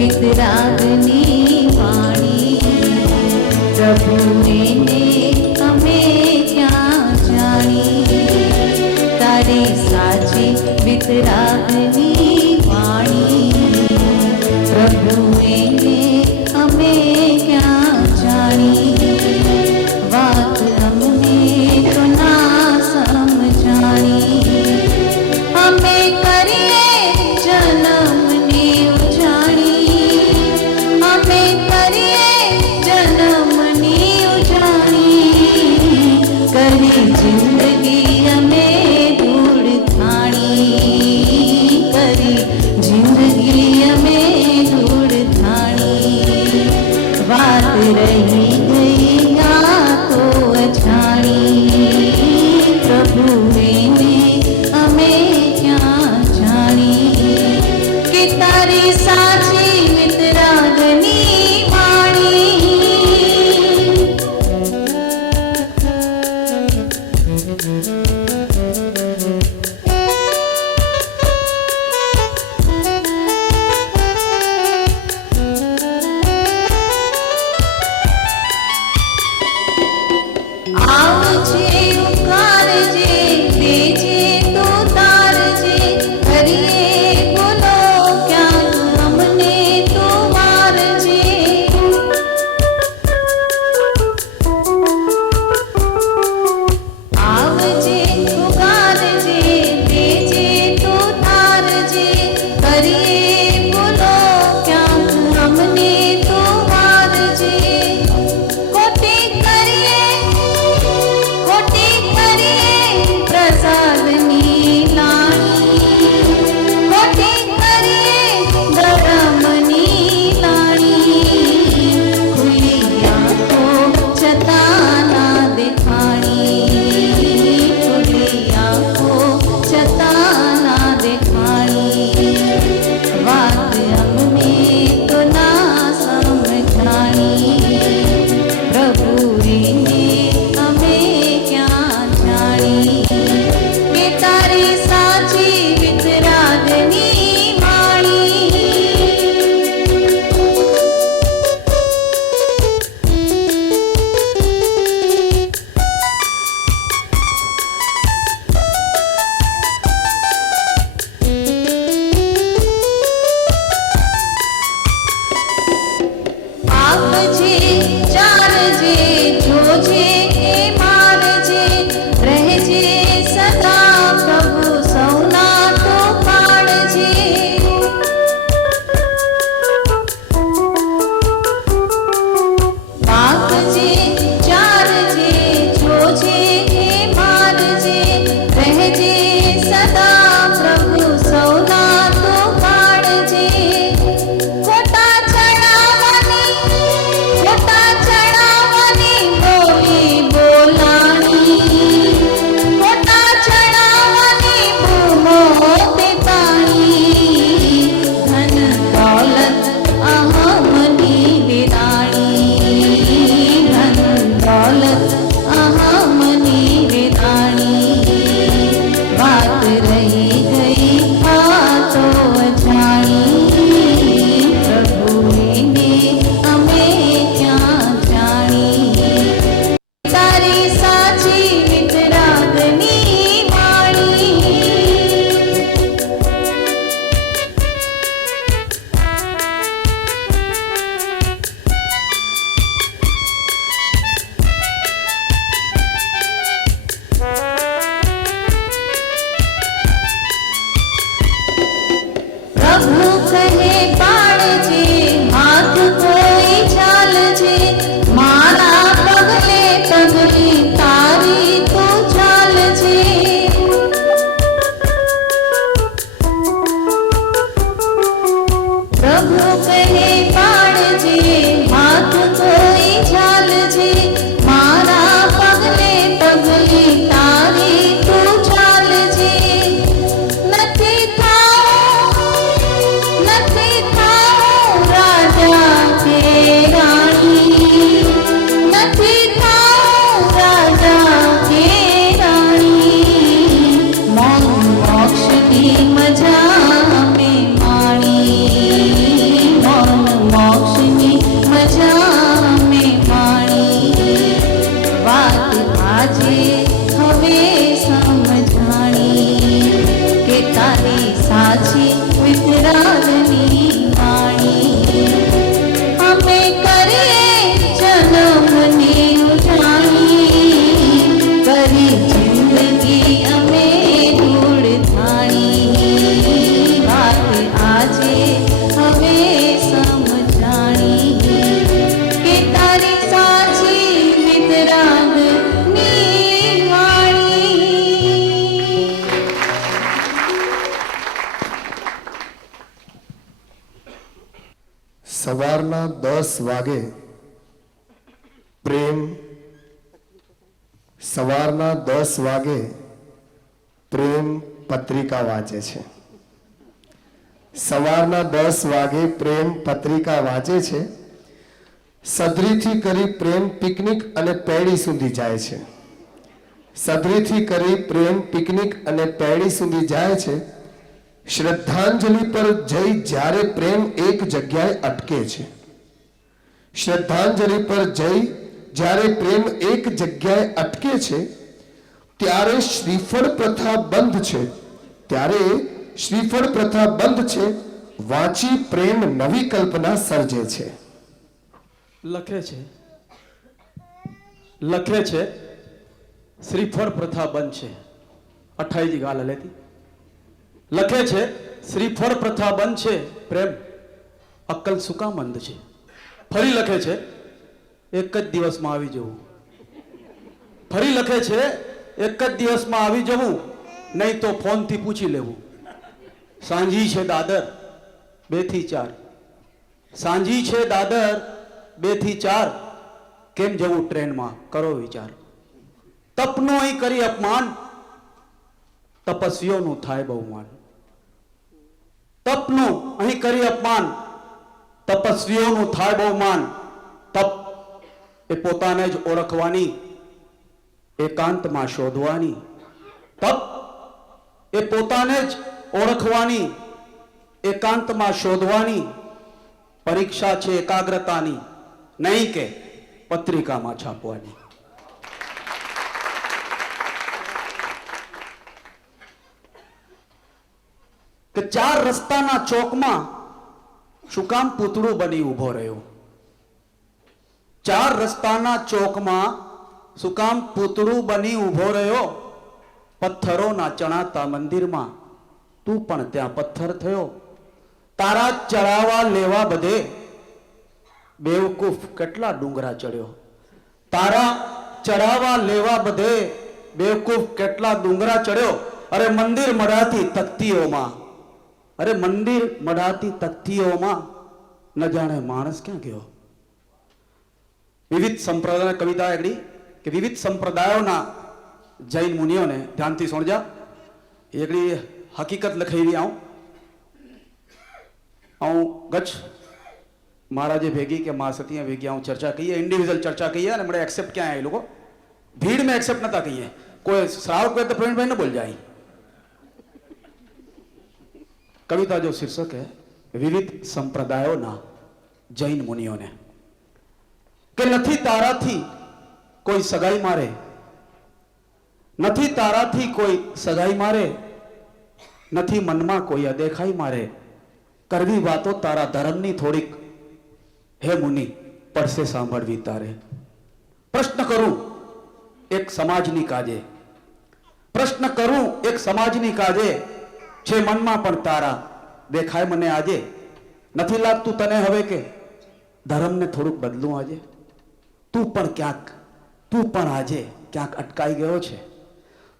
વિતરાગની વાણી પ્રભુ એને અમે ક્યાં જાણી. તારી સાચી વિતરાગની વાણી પ્રભુ એને અમે ક્યાં જાણી. વાત અમને તો ના સમજાણી. અમે કરીએ જન્મની જિંદગી અમે ધૂળ થાણી. કરી જિંદગી અમે ધૂળ થાણી. રાગની વાણી અમે કરીએ જન્મની ઉજાણી કરી જિંદગી અમે ધૂળ થાણી વાત આજે હવે સમજાણી કે તારી સાચી વિતરાગની વાણી. સવારના 10 વાગે પ્રેમ સવારના 10 વાગે પ્રેમ પત્રિકા વાંચે છે. સવારના 10 વાગે પ્રેમ પત્રિકા વાંચે છે. સદરીથી કરી પ્રેમ પિકનિક અને પેડી સુધી જાય છે. સદરીથી કરી પ્રેમ પિકનિક અને પેડી સુધી જાય છે. શ્રદ્ધાંજલિ પર જઈ જ્યારે પ્રેમ એક જગ્યાએ અટકે છે. શ્રદ્ધાંજલિ પર જઈ જ્યારે પ્રેમ એક જગ્યાએ અટકે છે ત્યારે શ્રીફળ પ્રથા બંધ છે. ત્યારે શ્રીફળ પ્રથા બંધ છે. વાંચી પ્રેમ નવી કલ્પના સર્જે છે. લખે છે શ્રીફળ પ્રથા બંધ છે. 28 જી ગાલ લેતી લખે છે શ્રીફળ પ્રથા બંધ છે. પ્રેમ અક્કલ સુકા મંદ છે. ફરી લખે છે એક જ દિવસમાં આવી જવું. ફરી લખે છે એક જ દિવસમાં આવી જવું, નહીં તો ફોનથી પૂછી લેવું. સાંજી છે દાદર 2 થી 4. સાંજી છે દાદર 2 થી 4. કેમ જવું ટ્રેનમાં કરો વિચાર. તપનું અહીં કરી અપમાન, તપસ્વીઓનું થાય બહુમાન. તપનું અહીં કરી અપમાન, તપસ્વીઓનું થાય બહુમાન. તપ એ પોતાને જ ઓળખવાની, એકાંતમાં શોધવાની. તપ એ પોતાને જ ઓળખવાની, એકાંતમાં શોધવાની. પરીક્ષા છે એકાગ્રતાની, નહીં કે પત્રિકામાં છાપવાની. કે 4 રસ્તાના ચોકમાં શું કામ પૂતળું બની ઊભો રહ્યો? 4 રસ્તાના ચોકમાં શું કામ પૂતળું બની ઊભો રહ્યો? પથ્થરોના ચણાતા મંદિરમાં તું પણ ત્યાં પથ્થર થયો. તારા ચડાવવા લેવા બધે બેવકૂફ કેટલા ડુંગરા ચડ્યો. તારા ચડાવવા લેવા બધે બેવકૂફ કેટલા ડુંગરા ચડ્યો. અરે મંદિર મઢાતી તકતીઓમાં, અરે મંદિર મઢાતી તકતીઓમાં ન જાણે માણસ ક્યાં ગયો. વિવિધ સંપ્રદાય કવિતા એકડી કે વિવિધ સંપ્રદાયોના જૈન મુનિઓને ધ્યાનથી સુણજા. એકડી હકીકત લખાવી આવું ગચ્છ મહારાજે ભેગી કે મા સતીએ ભેગી આવું ચર્ચા કહીએ, ઇન્ડિવિજ્યુઅલ ચર્ચા કહીએ અને મને એક્સેપ્ટ ક્યાં એ લોકો ભીડ में एक्सेप्ट नता कहिए. कोई श्रावक कहते प्रवीण भाई न बोल जाए. कविता जो शीर्षक है विविध संप्रदायों जैन मुनियों ने કે નથી તારાથી કોઈ સગાઈ મારે, નથી તારાથી કોઈ સગાઈ મારે, નથી મનમાં કોઈ અદેખાઈ મારે. કરવી વાતો તારા ધર્મની થોડીક, હે મુનિ પડશે સાંભળવી તારે. પ્રશ્ન કરું એક સમાજની કાજે, પ્રશ્ન કરું એક સમાજની કાજે, છે મનમાં પણ તારા દેખાય મને આજે. નથી લાગતું તને હવે કે ધર્મને થોડુંક બદલું આજે? તું પણ આજે ક્યાંક અટકાઈ ગયો છે.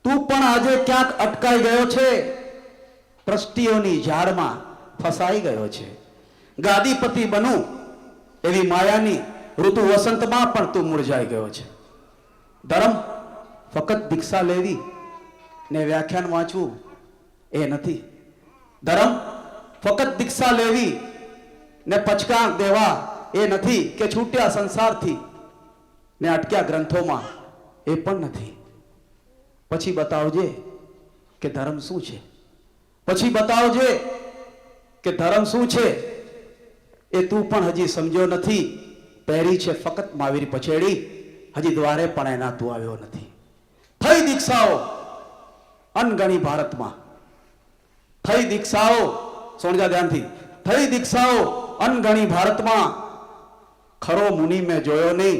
તું પણ આજે ક્યાંક અટકાઈ ગયો છે. પ્રષ્ટિઓની ઝાડમાં ફસાઈ ગયો છે. ગાદીપતિ બનું એવી માયાની ઋતુ વસંતમાં પણ તું મુરઝાઈ ગયો છે. ધર્મ ફક્ત દીક્ષા લેવી ને વ્યાખ્યાન વાંચવું એ નથી. ધર્મ ફક્ત દીક્ષા લેવી ને પચકા દેવા એ નથી. કે છૂટ્યા સંસારથી ને અટક્યા ગ્રંથોમાં એ પણ નથી. પછી બતાવજે કે ધર્મ શું છે. પછી બતાવજે કે ધર્મ શું છે. એ તું પણ હજી સમજ્યો નથી. પહેરી છે ફક્ત મહાવીર પછેડી, હજી દ્વારે પણ એના તું આવ્યો નથી. થઈ દીક્ષાઓ અનગણી ભારતમાં, થઈ દીક્ષાઓ સોણજા ધ્યાનથી. થઈ દીક્ષાઓ અનગણી ભારતમાં, ખરો મુનિ મેં જોયો નહીં.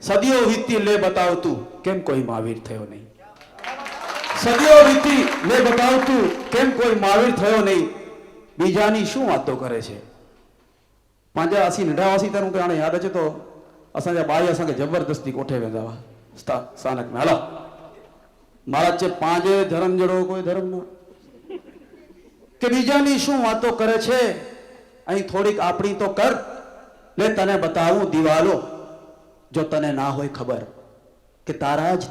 સદીઓ વીતી લે બતાવતું, કેમ કોઈ મહાવીર થયો નહીં. સદીઓ વીતી લે બતાવતું, કેમ કોઈ મહાવીર થયો નહીં. બીજાની શું વાતો કરે છે. પાંજા અસી નઢાવાસી તને કે આને યાદ છે તો અસાંજા બાઈ અસાંखे જબરदस्ती કોઠે વેંદાવા સ્થાનક में हलो महाराज છે પાંજે ધર્મ જડો કોઈ ધર્મ ન કે બીજાની શું વાતો કરે છે. અહીં થોડીક આપણી તો કર લે, તને બતાવું દિવાલો. જો તને ના હોય ખબર કે તારા જ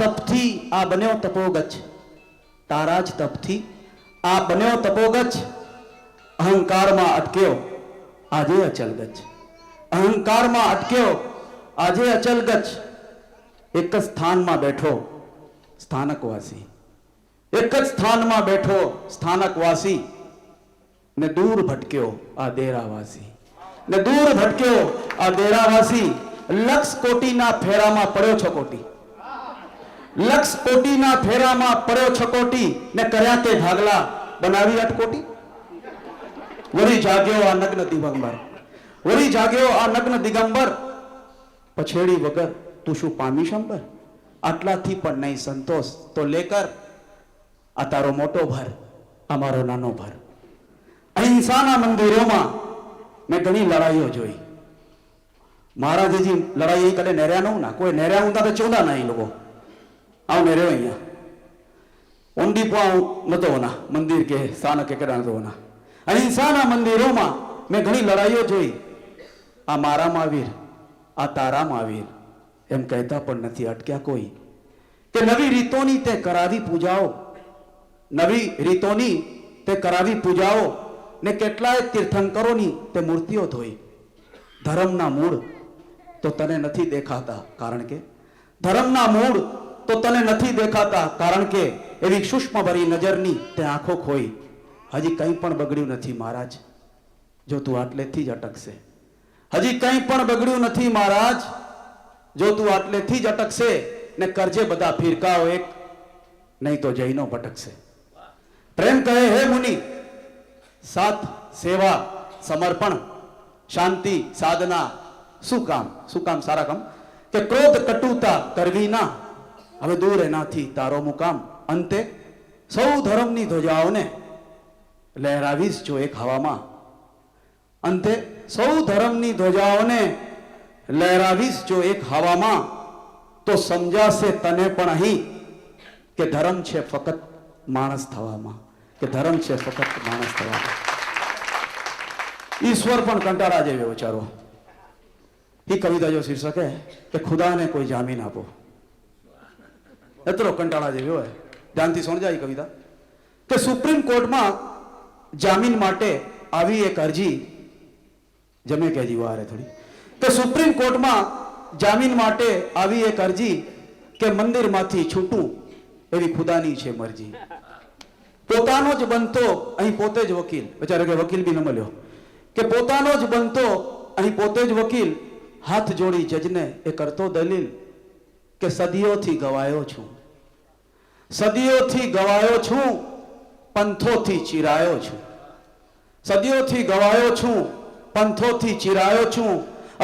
તપથી આ બન્યો તપોગચ. તારા જ તપથી આ બન્યો તપોગચ. અહંકારમાં અટક્યો આજે અચલગચ. અહંકારમાં અટક્યો આજે અચલગચ. એક જ સ્થાનમાં બેઠો સ્થાનકવાસી. એક જ સ્થાનમાં બેઠો સ્થાનકવાસી ને દૂર ભટક્યો આ ડેરાવાસી. ને દૂર ભટક્યો આ ડેરાવાસી. લક્ષ કોટીના ફેરામાં પડ્યો છકોટી. લક્ષ કોટીના ફેરામાં પડ્યો છકોટી ને કર્યા તે ભાગલા બનાવી અટકોટી. વળી જાગ્યો આ નગ્ન દિગંબર. વળી જાગ્યો આ નગ્ન દિગંબર. પછેડી વગર તું શું પામીશ અંબર. આટલાથી પણ નહીં સંતોષ તો લેકર આ તારો મોટો ભર, અમારો નાનો ભર. અહિંસાના મંદિરોમાં મેં ઘણી લડાઈઓ જોઈ. મહારાજજી લડાઈ કદે નેર્યા નવું ના કોઈ નેર્યા ઊંધા તો ચોદા ના એ લોકો આવ નેર્યો અહીંયા ઊંડી પાઉં નતો હોના મંદિર કે સ્થાનક કે કડા નતો હોના. અહિંસાના મંદિરોમાં મેં ઘણી લડાઈઓ જોઈ. આ મારા મહાવીર, આ તારા મહાવીર એમ કહેતા પણ નથી અટક્યા કોઈ. કે નવી રીતોની તે કરાવી પૂજાઓ. નવી રીતોની તે કરાવી પૂજાઓ ને કેટલાય તીર્થંકરોની તે મૂર્તિઓ ધોઈ. ધર્મના મૂળ તો તને નથી દેખાતા કારણ કે ધર્મના મૂળ તો તને નથી દેખાતા કારણ કે એવી સૂક્ષ્મ ભરી નજરની તે આંખો ખોઈ. હજી કંઈ પણ બગડ્યું નથી મહારાજ, જો તું આટલેથી જ અટકશે. હજી કંઈ પણ બગડ્યું નથી મહારાજ, જો તું આટલેથી જ અટકશે. ને કરજે બધા ફિરકાઓ એક, નહીં તો જૈનો ભટકશે. પ્રેમ કહે હે મુનિ, સાથ સેવા સમર્પણ શાંતિ સાધના શું કામ સારા કામ. કે ક્રોધ કટુતા કરવી ના, હવે દૂર એનાથી તારો મુકામ. અંતે સૌ ધર્મની ધ્વજાઓને લહેરાવીશ જો એક હવામાં. અંતે સૌ ધર્મની ધ્વજાઓને લહેરાવીશ જો એક હવામાં. તો સમજાશે તને પણ અહીં કે ધર્મ છે ફક્ત માણસ થવામાં. કે ધર્મ છે ફક્ત માણસ થવામાં. ઈશ્વર પણ કંટાળા જેવો વિચારો. એ કવિતા જો શીર્ષક હે કે ખુદાને કોઈ જામીન આપો. એટલો કંટાળા જેવી હોય. ધ્યાનથી સમજાય એ કવિતા. કે સુપ્રીમ કોર્ટમાં જામીન માટે આવી એક અરજી જમે કહેજી વારે થોડી. કે સુપ્રીમ કોર્ટમાં જામીન માટે આવી એક અરજી કે મંદિરમાંથી છૂટું એવી ખુદાની છે મરજી. પોતાનો જ બનતો અહીં પોતે જ વકીલ. બચારો કે વકીલ બી ન મળ્યો. કે પોતાનો જ બનતો અહીં પોતે જ વકીલ. હાથ જોડી જજને એ કરતો દલીલ કે સદીઓથી ગવાયો છું. સદીઓથી ગવાયો છું, પંથોથી ચિરાયો છું. સદીઓથી ગવાયો છું, પંથોથી ચિરાયો છું.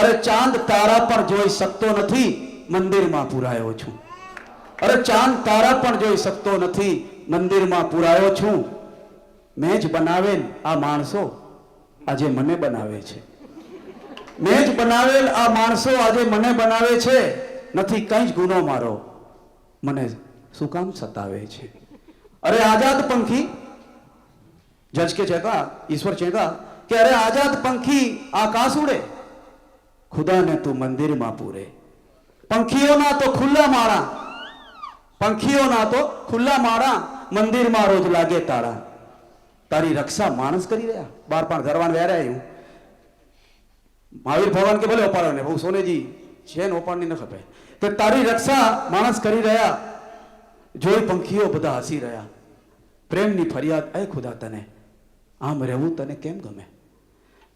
અરે ચાંદ તારા પણ જોઈ શકતો નથી, મંદિરમાં પુરાયો છું. અરે ચાંદ તારા પણ જોઈ શકતો નથી, મંદિરમાં પુરાયો છું. મેં જ બનાવેલ આ માણસો આજે મને બનાવે છે. મેં જ બનાવેલ આ માણસો આજે મને બનાવે છે. નથી કંઈ જ ગુનો મારો, મને શું કામ સતાવે છે. અરે આઝાદ પંખી જજ કે ચેતા ઈશ્વર ચેતા કે અરે આઝાદ પંખી આકાશ ઉડે, ખુદાને તું મંદિરમાં પૂરે. પંખીઓના તો ખુલ્લા માળા, પંખીઓના તો ખુલ્લા માળા, મંદિરમાં રોજ લાગે તાળા. તારી રક્ષા માણસ કરી રહ્યા. બાર પણ ધરવાન વ્યાર્યા હું મહાવીર ભગવાન કે ભલે ઓપાડો ને બહુ સોનેજી છે ને ઓપાડની ન ખપે. કે તારી રક્ષા માણસ કરી રહ્યા, જોઈ પંખીઓ બધા હસી રહ્યા. પ્રેમની ફરિયાદ એ ખુદા તને આમ રહેવું તને કેમ ગમે.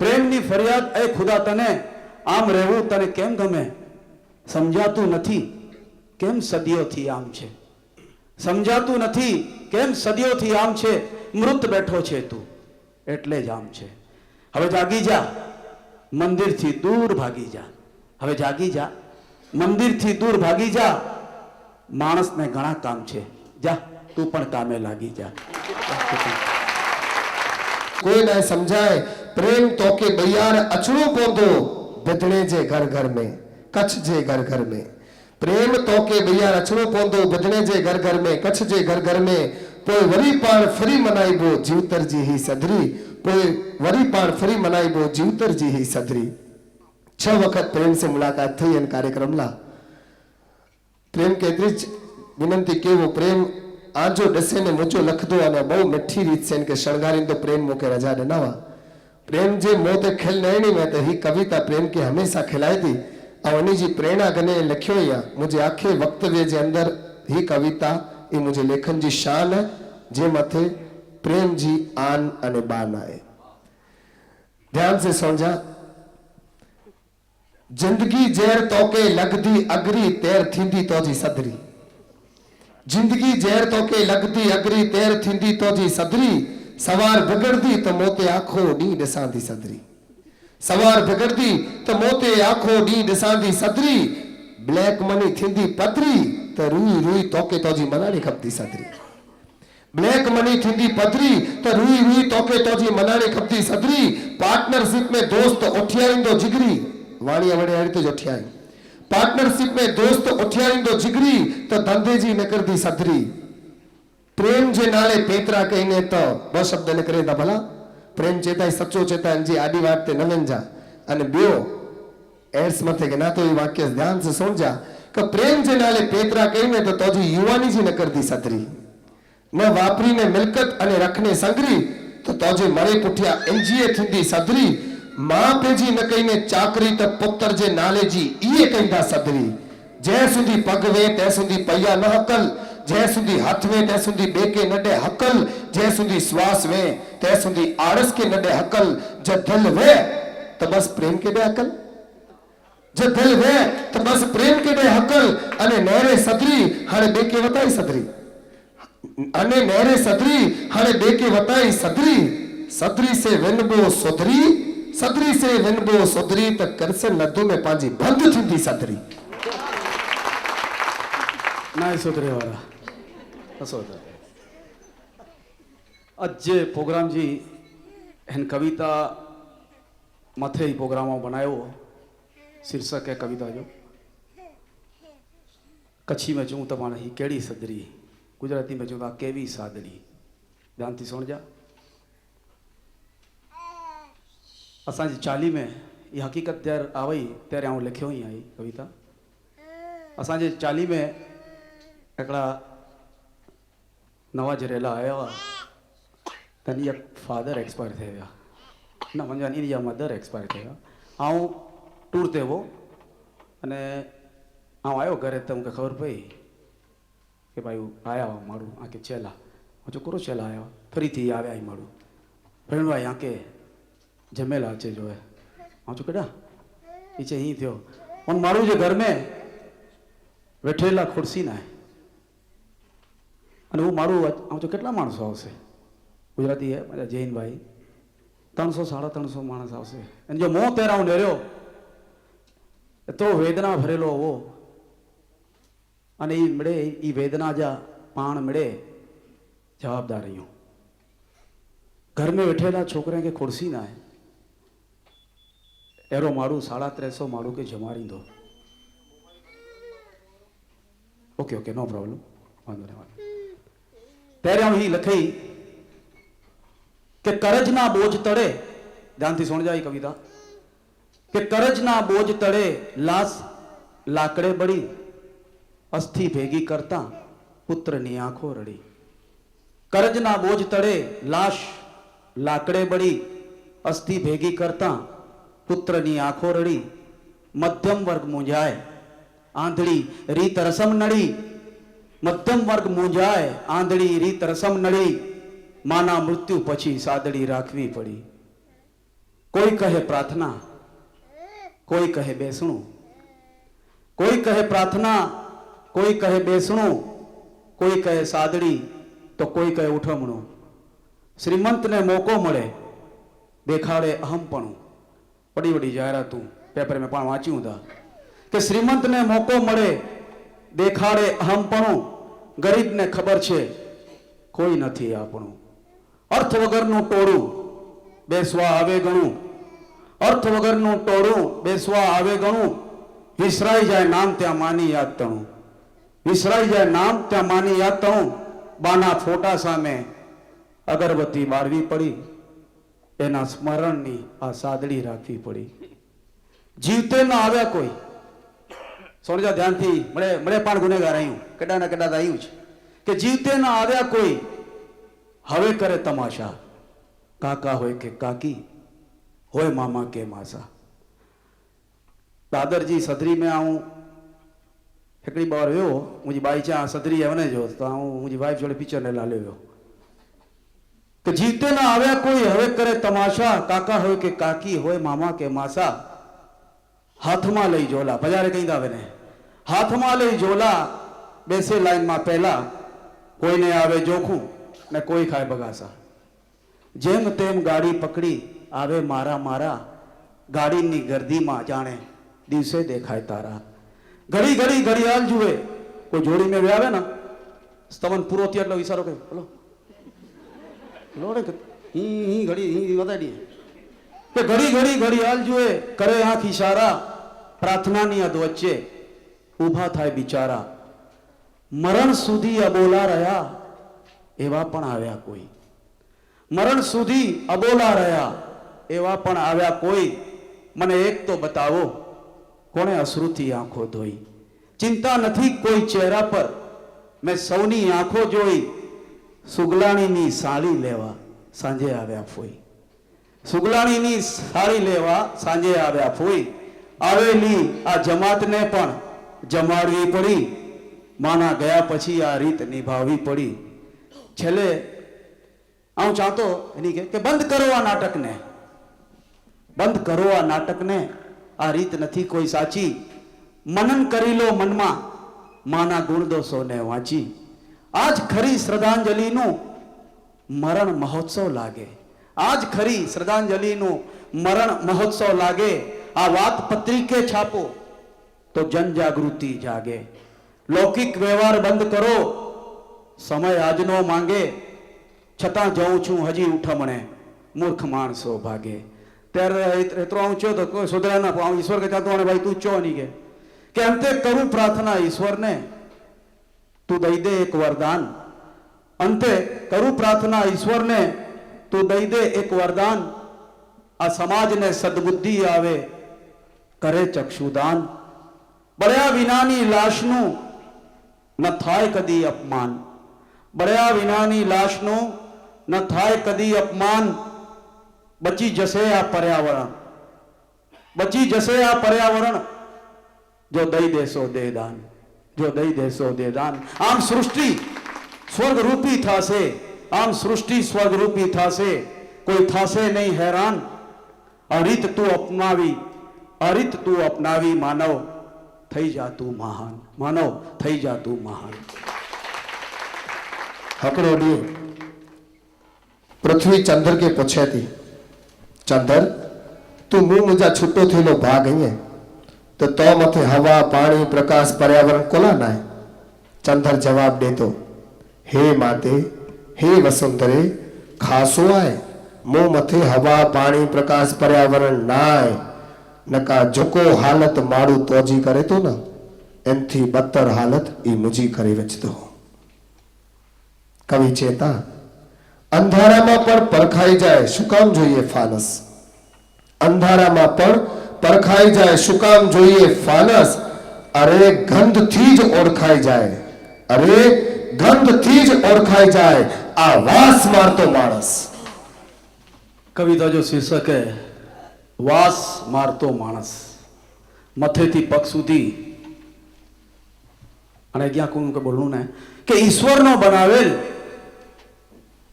પ્રેમની ફરિયાદ એ ખુદા તને આમ રહેવું તને કેમ ગમે. સમજાતું નથી કેમ સદીઓથી આમ છે. સમજાતું નથી કેમ સદીઓથી આમ છે. મૃત બેઠો છે તું એટલે જ આમ છે. હવે જાગી જા, મંદિરથી દૂર ભાગી જા. હવે જાગી જા, મંદિરથી દૂર ભાગી જા. માણસને ઘણા કામ છે, જા તું પણ કામે લાગી જા. कोई न समझाए प्रेम तो के बयार अचड़ो पौधो बदने जे घर घर में कच्छ जे घर घर में. प्रेम तो के बयार अचड़ो पौधो बदने जे घर घर में कच्छ जे घर घर में. कोई वरी पाण फरी मनाइबो जीवतर जी ही सदरी. कोई वरी पाण फरी मनाइबो जीवतर जी ही सदरी. 6 वक्त प्रेम से मुलाकात थी एन कार्यक्रम ला. प्रेम के एतरी विनंती केवो प्रेम आजो डसे ने मुचो लख दो અને બહુ મીઠી રીત છે કે શણગારીને તો પ્રેમ મોકે રજા દેનાવા. प्रेम जे मोते खेल नहीं में तो ही कविता प्रेम की हमेशा खिलाई थी और उन्हीं जी प्रेरणा गने लिखियो या मुझे आखे वक्तव्य जे अंदर ही कविता ये मुझे लेखन जी शान है जे मथे प्रेम जी आन अने बान आए. ध्यान से समझा. जिंदगी जहर तोके लगदी अगरी तेर थींदी तो जी सदरी. जिंदगी जहर तोके लगदी अगरी तेर थींदी तो जी सदरी. सवार बिगड़दी तो मोते आखो डी ॾिसांदी सदरी. सवार बिगड़दी तो मोते आखो डी ॾिसांदी सदरी. ब्लैक मनी थींदी पथरी तो रुई रुई तोके तो जी मनानी खपदी सदरी. ब्लैक मनी थींदी पथरी तो रुई रुई तोके तो जी मनानी खपदी सदरी. पार्टनरशिप में दोस्त उठियारींदो जिगरी. वाणी वड़े हड़ी तो उठियाई. पार्टनरशिप में दोस्त उठियारींदो जिगरी तो धंधे जी न करदी सदरी. प्रेम जे नाले पेतरा कहीने तो ब शब्द ने करे ता भला. प्रेम चेता सच्चो चेता जी आडी वाट ते न वेंजा अने बियो एड्स मथे के ना तो ये वाक्य ध्यान से सुन जा कि प्रेम जे नाले पेतरा कहीने तो तोजी युवानी जी न करदी सदरी. न वापरी ने मिलकत अने रखने संगरी तो तोजे मरे पुठिया एनजीए थींदी सदरी. मां पेजी न कहीने चाकरी तो पुत्र जे नाले जी इए कहींदा सदरी. जै सुधी पग वे तै सुधी पैया न हकल. जै सुधी हथ वे तै सुधी बेके नडे हकल. जै सुधी श्वास वे तै सुधी आड़स के नडे हकल. जब दिल वे तो बस प्रेम के दे हकल. जब दिल वे तो बस प्रेम के दे हकल. अने नहरे सदरी हाणे बेके वताई सदरी. अने नहरे सदरी हाणे बेके वताई सदरी. सदरी से विनबो सुधरी. सदरी से विनबो सुधरी त करसे नदो में पांजी बंद थींदी सदरी. ના સુધરે વાળા હસો અજે પ્રોગ્રામ जी એન કવિતા મથે ही प्रोग्राम बनायो. शीर्षक है कविता जो कच्छी में चूं तो माना ही केड़ी सदरी. गुजराती में चूं केवी सादड़ी. ध्यान थी सुन जा. असांजी चाली में ये हकीकत त्यार आवई त्यारे आऊं लिखियो ही आई कविता. असांजे चाली में एकड़ा नवा जरेला आया हुआ तनी फादर एक्सपायर थे गया ना मंजान इन या मदर एक्सपायर थे गया. आऊं टूर ते वो अने आऊं आयो घरे तो मुझे खबर पई कि भाई आया हुआ मारू आके चेला मुझे करो चेला आया फरी थी आवे आई मारू भेण भाई आके जमेला अचे जो है आऊं केड़ा पीछे ही थियो उन मारू जे घर में वेठेला खुर्सी ना है અને હું મારું આમ તો કેટલા માણસો આવશે. ગુજરાતી હે મારા જૈન ભાઈ 300 350 માણસ આવશે. અને જો મોં તેરાવ નેર્યો તો વેદના ભરેલો હોવો અને એ મળે એ વેદના જા પાણ મળે જવાબદાર રહ્યું. घर में बैठेला छोकरे के खुर्सी ना है एरो मारू 350 मारू के जमारी दो. ओके ओके नो प्रॉब्लम वांधो नहीं. तेरे ही लखई के करज ना बोझ तड़े. ध्यान थी सुन जाए कविता के करज ना बोझ तड़े लाश लाकड़े बड़ी. अस्थि भेगी करता पुत्र नी आंखों रड़ी. करज ना बोझ तड़े लाश लाकड़े बड़ी. अस्थि भेगी करता पुत्र नी आंखों रड़ी. मध्यम वर्ग मुंझाए आंधड़ी रीत रसम नड़ी. मध्यम वर्ग मुंझाए आंधड़ी रीत रसम नड़ी. माना मृत्यु पछी सादड़ी राखवी पड़ी. कोई कहे प्रार्थना कोई कहे बेसणु. कोई कहे प्रार्थना कोई कहे बेसणु. कोई कहे सादड़ी तो कोई कहे उठमणु. શ્રીમંતને મોકો મળે દેખાડે અહમપણું. બડી બડી જાહેરાતું પેપર મેં પણ વાંચ્યું હતા કે શ્રીમંતને મોકો મળે દેખાડે અહમપણું, ગરીબને ખબર છે કોઈ નથી આપણું. અર્થ વગરનું ટોળું બેસવા આવે ગણું, અર્થ વગરનું ટોળું બેસવા આવે ગણું, વિસરાઈ જાય નામ ત્યાં માની યાદ તણું, વિસરાઈ જાય નામ ત્યાં માની યાદ તણું. બાના ફોટા સામે અગરબત્તી બાળવી પડી, એના સ્મરણની આ સાદડી રાખવી પડી. જીવતે ન આવ્યા કોઈ, સોનજા ધ્યાનથી મળે મળે પણ ગુનેગાર આવ્યું કેડા ના કેડા આવ્યું છે કે જીવતે ન આવ્યા કોઈ હવે કરે તમાશા, કાકા હોય કે કાકી હોય मामा के मासा. दादरजी सदरी में आऊं हिकड़ी बार वियो, मुंहिंजी बाई चा सदरी वञे जो त आऊं मुंहिंजी वाइफ जोड़े पिक्चर ने लाले वियो कि जीते ना आव्या कोई हवे करे तमाशा, काका होय के काकी होय मामा के मासा. हाथ में लई झोला बजारे कहीं दावे ने, हाथ में लई झोला बेसे लाइन में पहला, कोई ने आवे जोखू ने कोई खाए बगासा. जेम तेम गाड़ी पकड़ी आवे मारा मारा, गाड़ी नी गर्दी में जाने दिवसे देखाय तारा. घड़ी घड़ी घड़ियाल जुए कोई जोड़ी में व्यावे ना स्तवन पूरो थी એટલે વિચારો કે બોલો લોડે ही घड़ी ही વધાડી કે ઘડી ઘડી ઘડિયાળ જુએ કરે આંખ ઈશારા, પ્રાર્થનાની અદ વચ્ચે ઊભા થાય બિચારા. મરણ સુધી અબોલા રહ્યા એવા પણ આવ્યા કોઈ, મરણ સુધી અબોલા રહ્યા એવા પણ આવ્યા કોઈ. મને એક તો બતાવો કોણે અશ્રુથી આંખો ધોઈ. ચિંતા નથી કોઈ ચહેરા પર, મેં સૌની આંખો જોઈ. સુગલાણીની સાડી લેવા સાંજે આવ્યા ફોઈ, સુગલાણીની સાડી લેવા સાંજે આવ્યા ફોઈ. આવેલી આ જમાતને પણ જમાડવી પડી, માના ગયા પછી આ રીત નિભાવવી પડી. છેલ્લે હું ચાહતો એની કે બંધ કરો આ નાટકને, બંધ કરો આ નાટકને, આ રીત નથી કોઈ સાચી. મનન કરી લો મનમાં, માના ગુણ દોષોને વાંચી. આજ ખરી શ્રદ્ધાંજલિનું મરણ મહોત્સવ લાગે, આજ ખરી શ્રદ્ધાંજલિનું મરણ મહોત્સવ લાગે. આ વાત પત્રિકે છાપો તો જનજાગૃતિ જાગે. લૌકિક વ્યવહાર બંધ કરો, સમય આજનો માંગે. છતાં જઉં છું હજી ઉઠમણે, મૂર્ખ માણસો ભાગે. ત્યારે એટલો ઊંચો તો કોઈ સુધરા ના પાઉં. ઈશ્વર કે ચાતો ભાઈ તું ચો નહીં કે અંતે કરું પ્રાર્થના ઈશ્વરને, તું દઈ દે એક વરદાન. અંતે કરું પ્રાર્થના ઈશ્વરને, તું દઈ દે એક વરદાન. આ સમાજને સદબુદ્ધિ આવે કરે ચક્ષુદાન. બળ્યા વિનાની લાશનું ન થાય કદી અપમાન, બળ્યા વિનાની લાશનું ન થાય કદી અપમાન. બચી જશે આ પર્યાવરણ, બચી જશે આ પર્યાવરણ, જો દઈ દેશો દેદાન, જો દઈ દેશો દેદાન. આમ સૃષ્ટિ સ્વર્ગરૂપી થશે, આમ સૃષ્ટિ સ્વર્ગરૂપી થશે, કોઈ થશે નહીં હેરાન. અરિત તું અપનાવી, અરિત તું અપનાવી માનવ, થઈ જા તું મહાન, માનવ થઈ જા તું મહાન. हकड़ो ॾींहुं पृथ्वी चंद्र के पुछे थी, चंद्र तू मुंह मुंहिंजा छुट्टो थेलो भाग ईअं तो मथे हवा पाणी प्रकाश पर्यावरण कोला ना है. चंद्र जवाब दे तो, हे माते हे वसुंधरे खासो आए, मुंह मथे हवा पाणी प्रकाश पर्यावरण ना है. नका जोको हालत माड़ू तोजी करे तो ना एनथी बदतर हालत ई मुझी करे वचतो. कवि चेता अंधाराમાં પણ પરખાઈ જાય શું કામ જોઈએ ફાનસ, અંધારામાં પણ પરખાઈ જાય શું કામ જોઈએ ફાનસ. અરે ગંધથી જ ઓળખાઈ જાય, અરે ગંધથી જ ઓળખાઈ જાય આ વાસ મારતો માણસ. કવિતા જો શીર્ષક હે વાસ મારતો માણસ. મથેથી પગ સુધી અને ક્યાં કોણ કે બોલવું ને કે ઈશ્વરનો બનાવેલ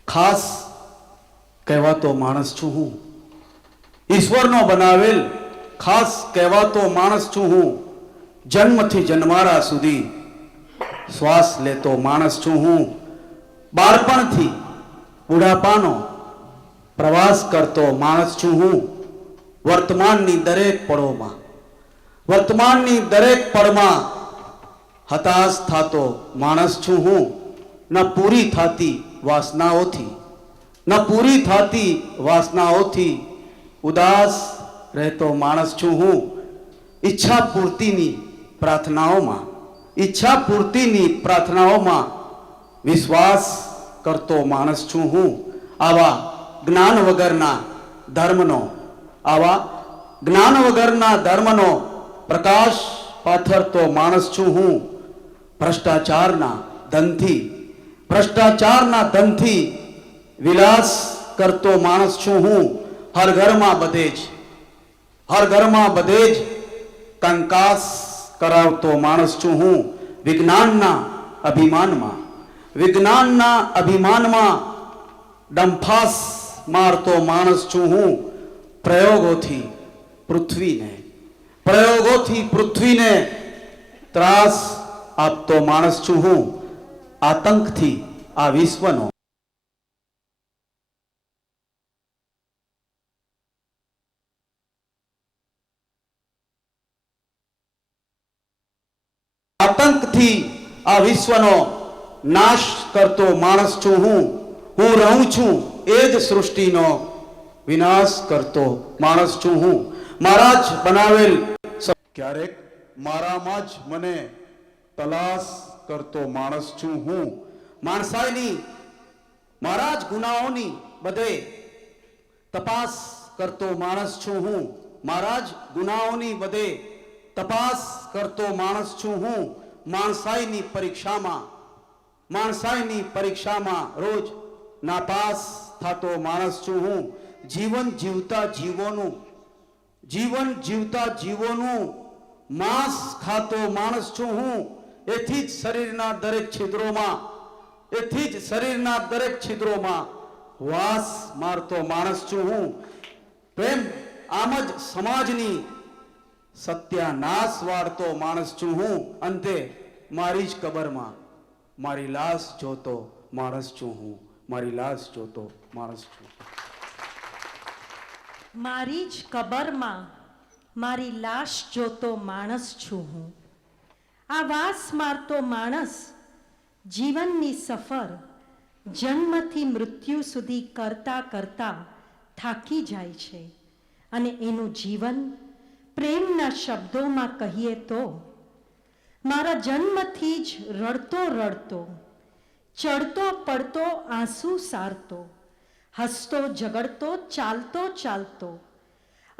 ખાસ કહેવાતો માણસ છું હું, ઈશ્વરનો બનાવેલ ખાસ કહેવાતો માણસ છું હું. જન્મથી જન્મારા સુધી શ્વાસ લેતો માણસ છું હું. બાળપણથી બુઢાપાનો પ્રવાસ કરતો માણસ છું હું વર્તમાનની દરેક પળોમાં, વર્તમાનની દરેક પળમાં હતાશ થતો માણસ છું હું, ન પૂરી થતી વાસનાઓથી, ન પૂરી થતી વાસનાઓથી ઉદાસ રહેતો માણસ છું હું, ઈચ્છા પૂર્તિની પ્રાર્થનાઓમાં, ઈચ્છા પૂર્તિની પ્રાર્થનાઓમાં વિશ્વાસ કરતો માણસ છું હું. આવા જ્ઞાન વગરના ધર્મનો, આવા જ્ઞાન વગરના ધર્મનો પ્રકાશ પાથરતો માણસ છું હું. ભ્રષ્ટાચારના ધનથી, ભ્રષ્ટાચારના ધનથી વિલાસ કરતો માણસ છું હું. હર ઘરમાં બધે જ, હર ઘરમાં બધે જ કંકાસ કરાવતો માણસ છું હું. વિજ્ઞાનના અભિમાનમાં, વિજ્ઞાનના અભિમાનમાં ડંફાસ મારતો માણસ છું હું. પ્રયોગોથી પૃથ્વીને, પ્રયોગોથી પૃથ્વીને ત્રાસ આપતો માણસ છું હું. આતંકથી આ વિશ્વનો, આતંકથી આ વિશ્વનો નાશ કરતો માણસ છું હું. હું રહું છું એ જ સૃષ્ટિનો વિનાશ કરતો માણસ છું હું. મારા જ બનાવેલ, ક્યારેક મારામાં જ મને તલાશ કરતો માણસ છું હું. માણસાઈની, મારા જ ગુનાઓની બધે તપાસ કરતો માણસ છું હું. મારા જ ગુનાઓની બધે તપાસ કરતો માણસ છું હું. માણસાઈની પરીક્ષામાં, માણસાઈની પરીક્ષામાં રોજ નાપાસ થતો માણસ છું હું. જીવન જીવતા જીવોનું, જીવન જીવતા જીવોનું માંસ ખાતો માણસ છું હું. એથી જ શરીરના દરેક છિદ્રોમાં, એથી જ શરીરના દરેક છિદ્રોમાં વાસ મારતો માણસ છું હું. પ્રેમ આમ જ સમાજની સત્યાનાશ વાળતો માણસ છું હું. અંતે મારી જ કબરમાં મારી લાશ જોતો માણસ છું હું. મારી લાશ જોતો માણસ છું. મારી જ કબરમાં મારી લાશ જોતો માણસ છું હું. આ વાસ મારતો માણસ જીવનની સફર જન્મથી મૃત્યુ સુધી કરતા કરતા થાકી જાય છે અને એનું જીવન પ્રેમના શબ્દોમાં કહીએ તો મારા જન્મથી જ રડતો રડતો, ચડતો પડતો આંસુ સારતો, હસતો ઝઘડતો ચાલતો ચાલતો,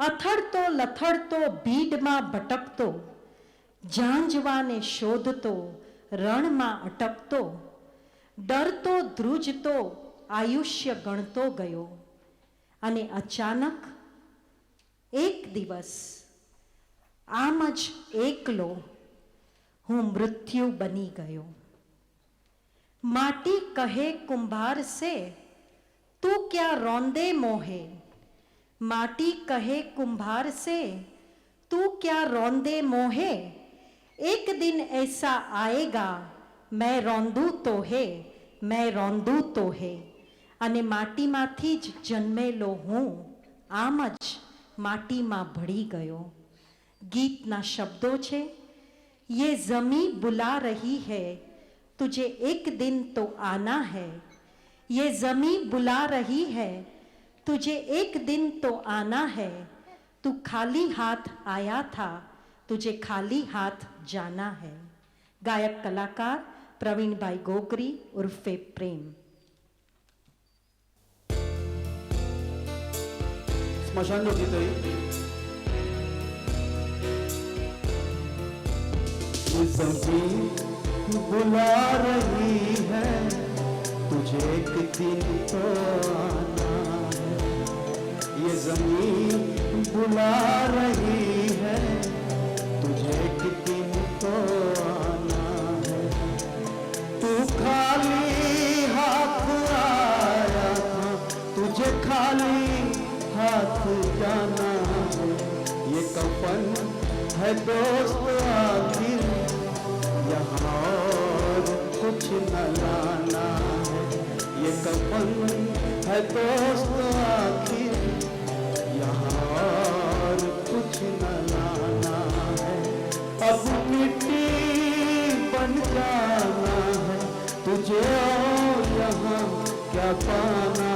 અથડતો લથડતો ભીડમાં ભટકતો, ઝાંઝવાને શોધતો રણમાં અટકતો, ડરતો ધ્રુજતો આયુષ્ય ગણતો ગયો અને અચાનક એક દિવસ આમ જ એકલો હું મૃત્યુ બની ગયો. માટી કહે કુંભાર સે તું ક્યાં રોંદે મોહે, માટી કહે કુંભાર સે તું ક્યાં રોંદે મોહે, एक दिन ऐसा आएगा मैं रोंदू तो है, मैं रोंदू तो है. અને માટીમાંથી જ જન્મેલો હું આમ જ માટીમાં ભળી ગયો. ગીતના શબ્દો છે, ये ज़मी बुला रही है तुझे एक दिन तो आना है, ये ज़मी बुला रही है तुझे एक दिन तो आना है, तू खाली हाथ आया था तुझे खाली हाथ जाना है. गायक कलाकार प्रवीणभाई गोगरी उर्फे प्रेम. स्मशान जो गीत ज़मीन बुला रही है तुझे एक दिन तो आना है, ये ज़मीन बुला रही है तुझे एक दिन तो आना है. तू खाली हाथ आया था तुझे खाली हाथ जाना है, ये कफन है दोस्त आखिर यहाँ और कुछ न लाना है, ये कफन है दोस्त आखिर यहाँ और कुछ न लाना है। अब मिट्टी बन जाना है तुझे और यहाँ क्या पाना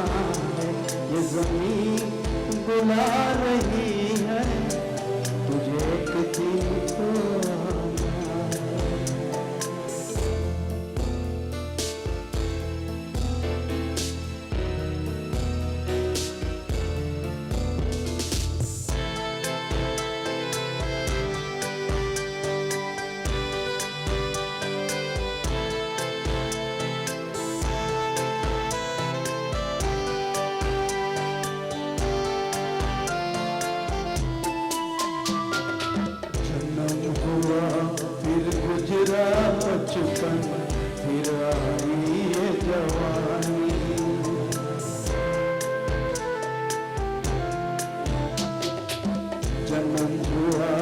है। ये जमीन बुला रही है तुझे एक दिन तो आना है। जन्म हुआ फिर गुजरा बचपन फिर आई ये जवानी। जन्म हुआ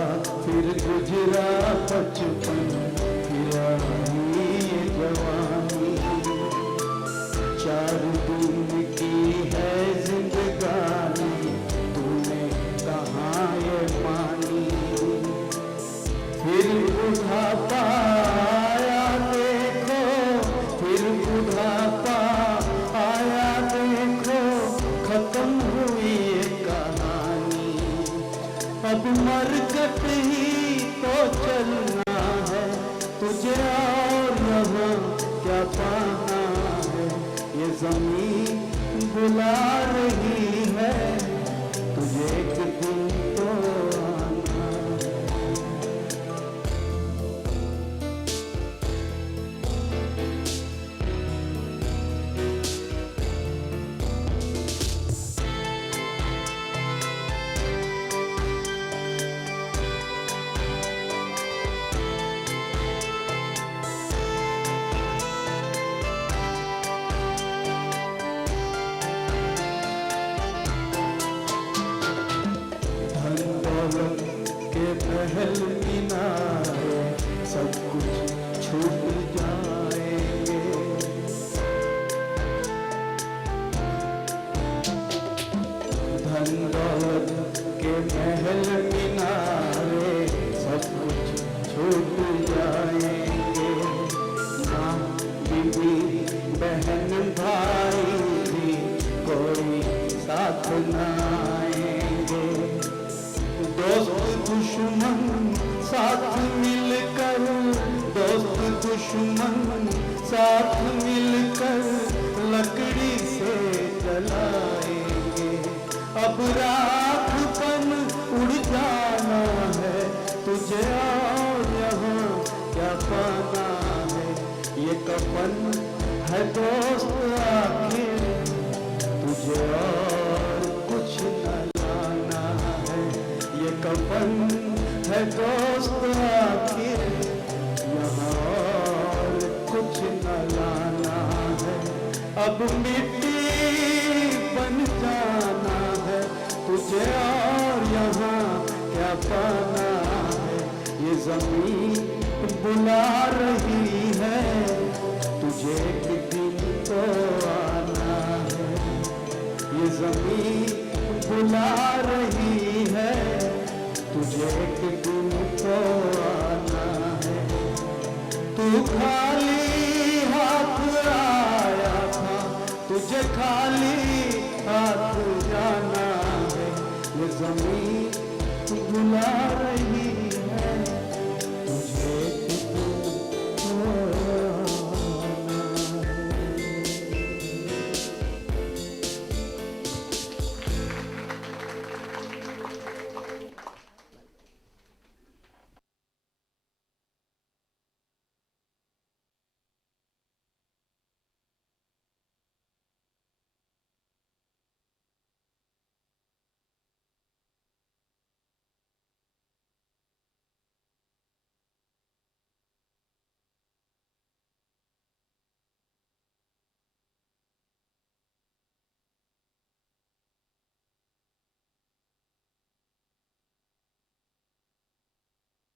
फिर गुजरा बचपन फिर आई ये जवानी। चार दिन की है जिंदगानी तूने कहाँ ये पानी। फिर बुढ़ापा आया देखो फिर बुढ़ापा आया देखो खत्म हुई ये कहानी। अब मरकट ही तो चलना है तुझे और यहाँ क्या पाना है। ये जमीन बुला रही है तुझे एक दिन तो आना है। धन दौलत के महल मीनारे सब कुछ छूट जाएंगे। धन दौलत के महल मीनारे सब कुछ छूट जाएंगे। माँ बीबी बहन भाई भी कोई साथ न आएंगे। दोस्त दुश्मन साथ मिलकर दोस्त दुश्मन साथ मिलकर लकड़ी से जलाएंगे। अब राख बन उड़ जाना है तुझे और यहाँ क्या पाना है। ये कफन है दोस्त आखिर तुझे और कुछ न लाना है। ये कफन है दोस्त आखिर यहाँ और कुछ न लाना है। अब मिट्टी बन जाना है तुझे और यहाँ क्या पाना है। ये जमीन बुला रही है तुझे एक दिन तो आना है। ये जमीन बुला रही है तुझे एक दिन तो आना है। तू खाली हाथ आया था तुझे खाली हाथ जाना है। ये जमीन बुला रही है तुझे एक दिन तो आना है।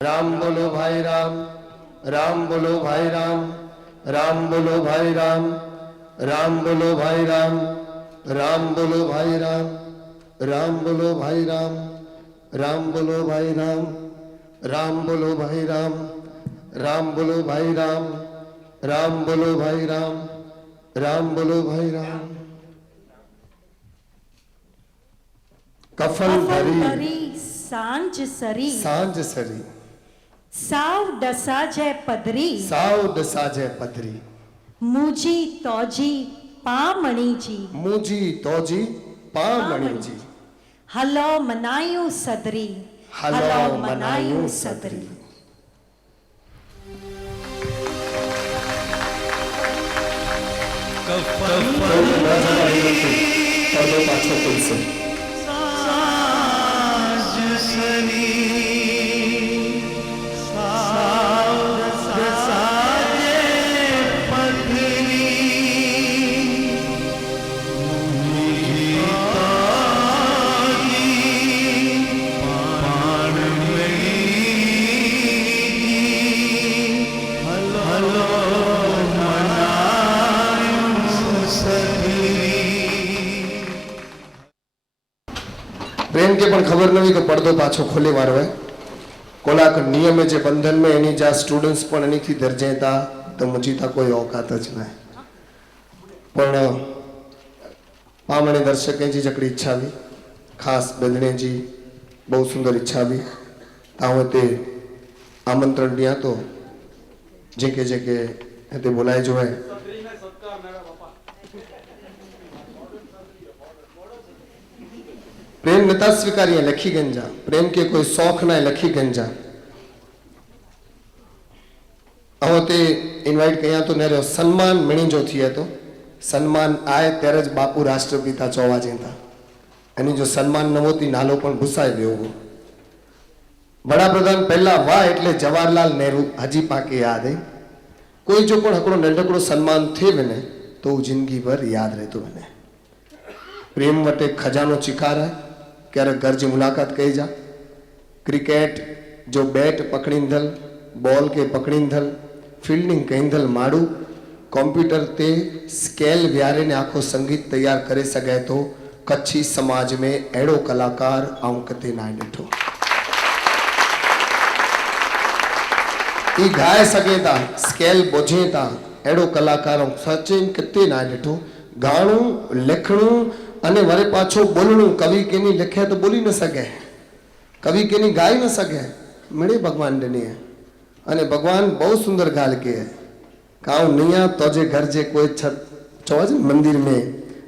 राम बोलो भाई राम, राम बोलो भाई राम, राम बोलो भाई राम, राम बोलो भाई राम, राम बोलो भाई राम, राम बोलो भाई राम, राम बोलो भाई राम, राम बोलो भाई राम, राम बोलो भाई राम, राम बोलो भाई राम, राम बोलो भाई राम। कफन भरी सांझ सरी, सांझ सरी, साव दसा जय पधरी, साव दसा जय पधरी, मुजी तोजी पामणी जी, मुजी तोजी पामणी जी, हलो मनायूं सदरी, हलो मनायूं सदरी। पर्दो पाछो खुलશે। प्रेम के पण खबर नहीं कि पर्दो पाछो खोले वारो है कोलाक नियमे जे बंधन में एनी जा स्टूडेंट्स पण एनी थी दर्जे था तो मुझी था कोई औकात ज ना पण पामणे दर्शकें जी जकड़ी इच्छा भी खास बंधने जी बहुत सुंदर इच्छा भी तावे ते आमंत्रण दिया तो जेके जेके हते बोलाए जो है प्रेम नता स्वीकारिए लखी गंजा प्रेम के कोई शौक ना लखी गंजा अवते इनवाइट कया तो नेरो सम्मान मणी जो थी है तो सम्मान आए तेरे बापू राष्ट्रपिता चौवा जेता एनी जो सम्मान न होती नालो पण भूसाई गयो वड़ा प्रधान पहला वाह एटले जवाहरलाल नेहरू हजी पाके याद है कोई जो पण हकड़ो नंढकड़ो सम्मान थे वने तो जिंदगी भर याद रहतो वने प्रेम वटे खजानो चिकार है क्यारे घर जी मुलाकात कही जा क्रिकेट जो बैट पकड़ींदल बॉल के पकड़ींदल फील्डिंग कहींदल माड़ू कॉम्प्यूटर ते स्केल व्यारे ने आखो संगीत तैयार करे सके तो कच्छी समाज में एड़ो कलाकार आऊं कते ना डिठो ई गाए सके था स्केल बोझे था एड़ो कलाकार सचिन कते ना डिठो गाणु लिखणु अने वरे पाछो बोलणु कवि केनी लिखे तो बोली न सके कवि केनी गाई न सके मिले भगवान डनी है अने भगवान बहुत सुंदर गाल के है काऊ नैया तोजे घर जे कोई छत चौज मंदिर में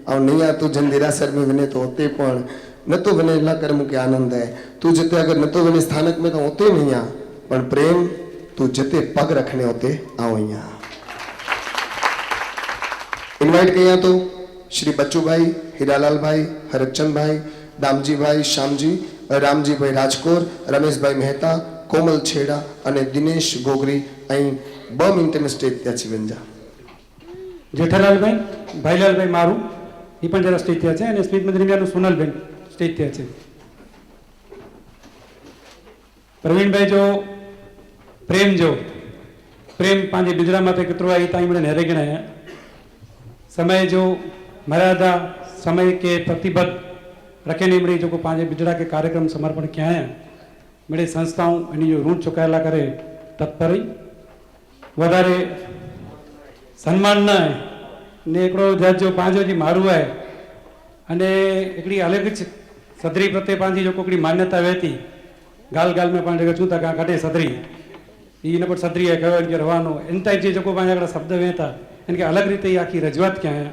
और नैया तू जन देरासर में वने तो होते पण न तो वने ला कर मुके आनंद है तू जते अगर न तो वने स्थानक में तो होते नैया पण प्रेम तू जते पग रखने होते आओ यहाँ इनवाइट किया तो श्री बच्चू भाई हीरालाल भाई हरचंद भाई दामजी भाई श्यामजी रामजी भाई राजकोर रमेश भाई मेहता कोमल छेड़ा अने दिनेश गोगरी अई 2 मिनिट में स्टेज त्या छी वंजा जेठालाल भाई भाईलाल भाई मारू ई पण जरा स्टेज त्या छे अने स्मित मदरियानु सोनल बेन स्टेज त्या छे प्रवीण भाई जो प्रेम पांजे बिजड़ा माथे केतरो आई ताई मने नेरे गणाया समय जो मर्यादा समय के प्रतिबद्ध रखे नहीं मिली जो को पांचे बिजड़ा के कार्यक्रम समर्पण किया है मेरे संस्थाओं इन जो ऋण चुकायला करे तत्पर वधारे सन्मान न है ने एकड़ो जज जो पांचो जी मारू है अने एकड़ी अलग ज सदरी प्रत्ये पांची जो कोकड़ी मान्यता वेती गाल गाल में पांचे चूता का काटे सदरी ई न पर सदरी है कहो इनके रवानो इन टाइप जे जो को पांचे एकड़ा शब्द वेता इनके अलग रीते आखी रजूआत क्या है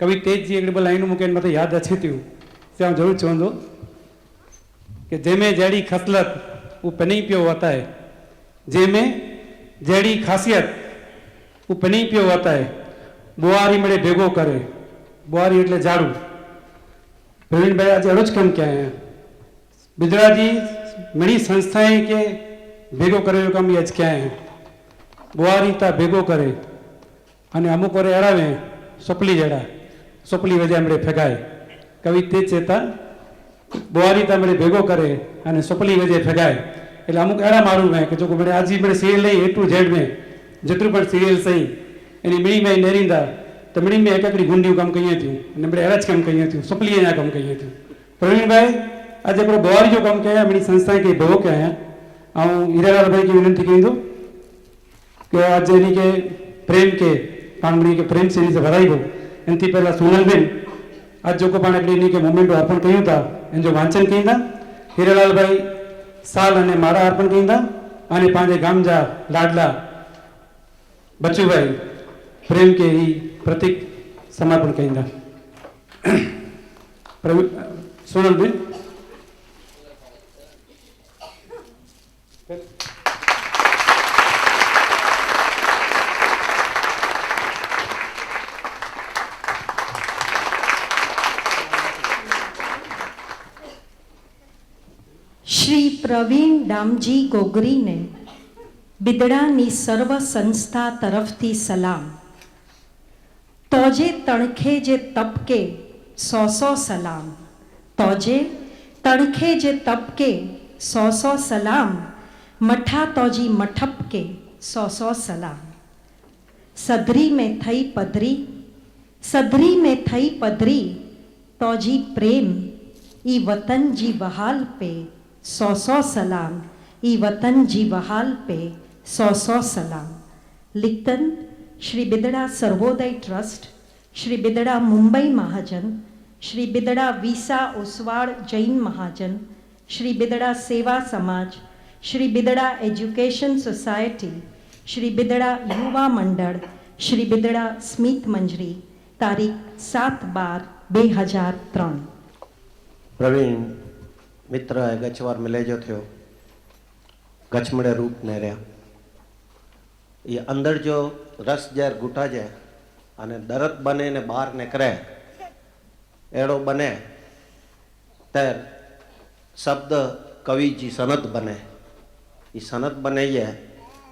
कवि तेज जी एक लाइन मूके मत याद अच्छी थी से जरूर चवंदो कि जैमें जड़ी खसलत वो पनी पियो होता है जैमें जड़ी खासियत वो पनी पियो होता है बुआरी मड़े भेगो करे बुआरी એટલે झाड़ू प्रवीण भाई आज अड़ोज कम क्या है बिजड़ा जी मड़ी संस्थाएं के भेगो करे कम ये क्या है बुआरी ता भेगो करे अने अमुक वरे अड़ावे सोपली जड़ा सोपली वजह मरे फेगाय कवि ते चेता बुआरी ता मरे भेगो करे अने सोपली वजह फेगाय એટલે અમુક એડા મારું મેં કે જો મને આજી મને સિરિયલ નહીં એટલું જેડ મેં જેટલું પણ સિરિયલ સહી એની મીણી મેં નેરીંદા તો મળી મેં એકડી ગુંડિયું કામ કહીએ થયું અને આપણે એરાજ કામ કહીએ થયું સપલી અહીંયા કામ કહીએ થયું પ્રવીણભાઈ આજે આપણો બવારી જો કામ કહેવાય આપણી સંસ્થા કે ભવો કે અહીંયા હું હીરાલાલભાઈ की विनंती कहीं કે આજે એની કે પ્રેમ કે પાણમણી કે પ્રેમ સિરીઝ ભરાઈ ગયો એનાથી પહેલાં સોનલબેન આજ જો પણ એટલી કે મોમેન્ટો અર્પણ કર્યું હતા એને જો વાંચન કહી હતા હીરાલાલભાઈ સાલ અને માળા અર્પણ કહી હતા અને પાંજે ગામજા લાડલા બચુભાઈ પ્રેમ કે એ પ્રતિક સમર્પણ કહી હતા સોનલબેન શ્રી પ્રવીણ દામજી ગોગરીને બિદડાની સર્વ સંસ્થા તરફથી સલામ. તોજે તણખે જે તપકે સો સલામ, તોજે તણખે જે તપકે સો સલામ, મઠા તોજી મઠપકે સો સલામ. સધરી में થઈ પધરી, સધરી में થઈ પધરી, તોજી પ્રેમ ઈ વતન જી બહાલ पे સો સલામ, ઈ વતન જી બહાલ पे સો સલામ. लिखतन श्री बिदड़ा सर्वोदय ट्रस्ट, श्री बिदड़ा मुंबई महाजन, श्री बिदड़ा वीसा ओसवाड़ जैन महाजन, श्री बिदड़ा सेवा समाज, श्री बिदड़ा एजुकेशन सोसायटी, श्री बिदड़ा युवा मंडल, श्री बिदड़ा स्मित मंजरी, तारीख 7/12/2003. प्रवीण मित्र है गचवार मिले जो थियो गचमड़े रूप ने रहा ये अंदर जो रस जर गुटा जाए अने दरद बने ने बाहर निकले एड़ो बने तर शब्द कवि जी सनद बने ये सनद बने ये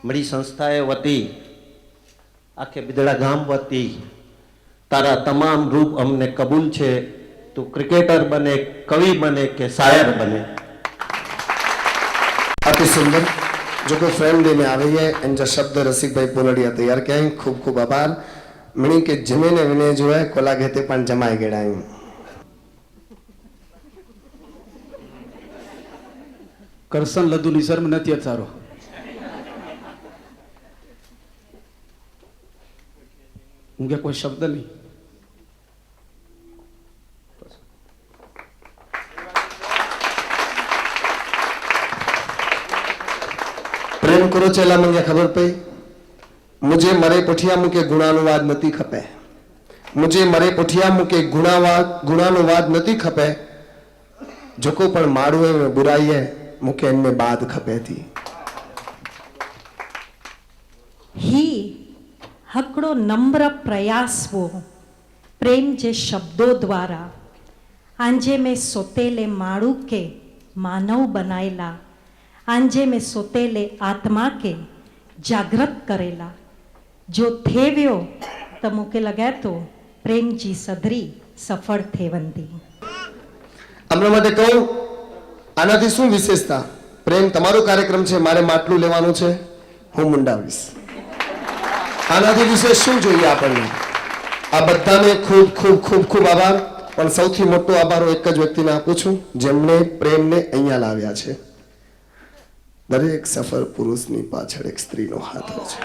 मरी संस्थाए वती आखे बिदड़ा गाम वती तारा तमाम रूप हमने कबूल छे तो क्रिकेटर बने कवि बने के शायर बने. अति सुंदर जो कोई फ्रेम देने आ रही है इन जो शब्द रसिक भाई पोलड़िया तैयार किया है. खूब खूब आभार. मणि के जमे ने विने जो है कोला घेते पण जमाए गेड़ायूं. કરસન લદુ નિસર્મ નથી સારો. હું કે કોઈ શબ્દ નહીં. प्रेम करो चेला मंगे खबर पई मुझे मरे पुठिया मुके गुणानुवाद नती खपे, मुझे मरे पुठिया मुके गुणानुवाद नती खपे, जोको पण माड़ू है में बुराई है मुके इनमें बाद खपे थी. ही हकड़ो नम्र प्रयास वो प्रेम जे शब्दों द्वारा आंजे में सोतेले माड़ू के मानव बनाएला, आंजे में सोतेले आत्मा के जागृत करेला. जो थेव्यो तो मुके लगे तो प्रेम जी सधरी सफल थेवंती. हमरा માટે કહું આનાથી શું વિશેષતા? પ્રેમ તમારો કાર્યક્રમ છે, મારે માટલું લેવાનું છે, હું મુંડાવીશ. આનાથી વિશેષ શું જોઈએ આપણને? આ બધાને ખૂબ ખૂબ ખૂબ ખૂબ આભાર. પણ સૌથી મોટો આભાર હું એક જ વ્યક્તિને આપું છું જેમણે પ્રેમને અહીંયા લાવ્યા છે. દરેક સફળ પુરુષની પાછળ એક સ્ત્રીનો હાથ હોય છે.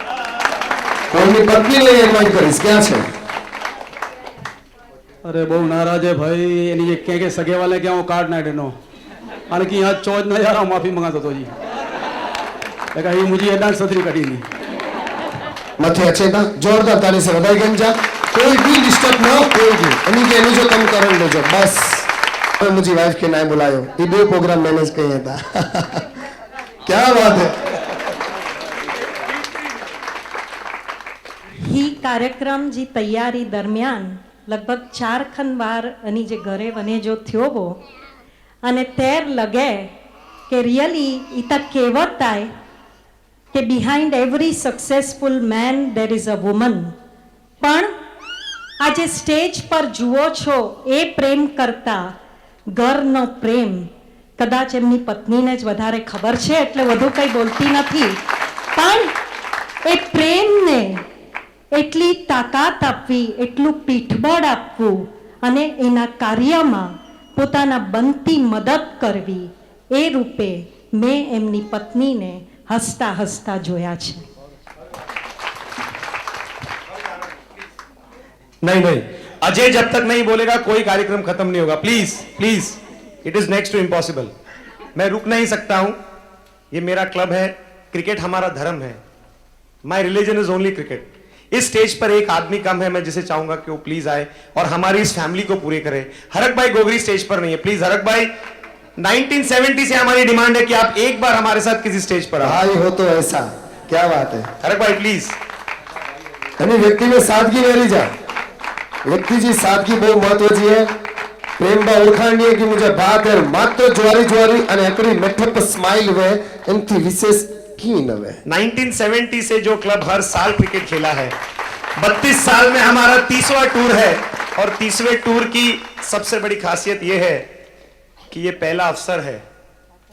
કોઈની પત્નીને ઇન્વાઇટ કરીશ. ક્યાં છે? अरे बहु नाराज है भाई. ये के सगे वाले क्या वो कार्ड ना देनो आने की यहाँ चौथ ना यार माफी मंगाता तो जी देखा ये मुझे डांस सदरी कटी नहीं मथे अच्छे था जोरदार ताली से बधाई गई जा. कोई भी डिस्टर्ब ना हो, कोई भी यानी कि एनु जो कम कर ले जो बस. और मुझे वाइफ के नाम बुलायो ये दो प्रोग्राम मैनेज किए था. क्या बात है. ही कार्यक्रम जी तैयारी दरमियान लगभग 4 खन बार अनी जे घरे वने जो थियो वो अने तेर लगे कि रियली इता कहेवत आए कि behind every successful man there is a woman. पण આજે સ્ટેજ પર જુઓ છો એ પ્રેમ કરતા ઘરનો પ્રેમ કદાચ એમની પત્નીને જ વધારે ખબર છે એટલે વધુ કંઈ બોલતી નથી. પણ એ પ્રેમને એટલી તાકાત આપવી, એટલું પીઠબળ આપવું અને એના કાર્યમાં પોતાના બનતી મદદ કરવી, એ રૂપે મેં એમની પત્નીને હસતા હસતા જોયા છે. नहीं नहीं, अजय जब तक नहीं बोलेगा कोई कार्यक्रम खत्म नहीं होगा. Please please, it is next to impossible. मैं रुक नहीं सकता हूं. ये मेरा क्लब है, क्रिकेट हमारा धर्म है. My religion is only cricket. इस स्टेज पर एक आदमी कम है, मैं जिसे चाहूंगा कि वो प्लीज आए और हमारी इस फैमिली को पूरे करे. हरक भाई गोगरी स्टेज पर नहीं है. प्लीज हरक भाई, 1970 से हमारी डिमांड है कि आप एक बार हमारे साथ किसी स्टेज पर आओ. भाई हो तो ऐसा, क्या बात है. हरक भाई प्लीज. અને વ્યક્તિ में सादगी नहीं जा. व्यक्ति जी सादगी बहुत महत्व जी है. प्रेम बा ओळखाण है कि मुझे बात है मात्र ज्वारी ज्वारी અને એકડી મેઠપ સ્માઈલ વે એનથી વિશેષ की न वे. 1970 से जो क्लब हर साल क्रिकेट खेला है, 32 साल में हमारा 30वां टूर है और 30वें टूर की सबसे बड़ी खासियत यह है कि यह पहला अवसर है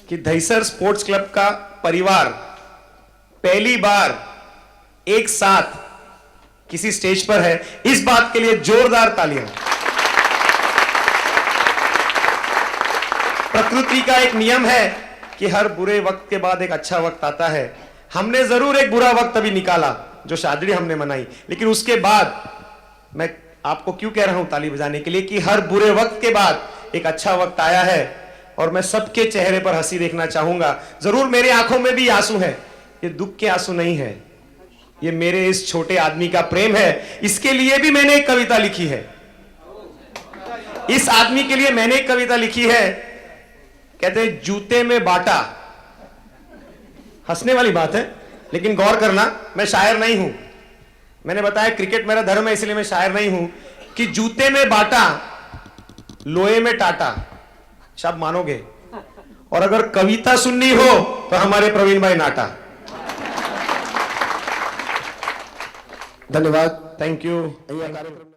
कि दहीसर स्पोर्ट्स क्लब का परिवार पहली बार एक साथ किसी स्टेज पर है. इस बात के लिए जोरदार तालियां. प्रकृति का एक नियम है कि हर बुरे वक्त के बाद एक अच्छा वक्त आता है. हमने जरूर एक बुरा वक्त अभी निकाला, जो शादी हमने मनाई, लेकिन उसके बाद मैं आपको क्यों कह रहा हूं ताली बजाने के लिए कि हर बुरे वक्त के बाद एक अच्छा वक्त आया है और मैं सबके चेहरे पर हंसी देखना चाहूंगा. जरूर मेरी आंखों में भी आंसू है. ये दुख के आंसू नहीं है, ये मेरे इस छोटे आदमी का प्रेम है. इसके लिए भी मैंने एक कविता लिखी है. इस आदमी के लिए मैंने एक कविता लिखी है. कहते हैं जूते में बाटा. हंसने वाली बात है, लेकिन गौर करना, मैं शायर नहीं हूं. मैंने बताया क्रिकेट मेरा धर्म है, इसलिए मैं शायर नहीं हूं. कि जूते में बाटा, लोहे में टाटा. शायद मानोगे. और अगर कविता सुननी हो तो हमारे प्रवीण भाई नाटा. धन्यवाद. Thank you. અહીંયા કાર્યક્રમ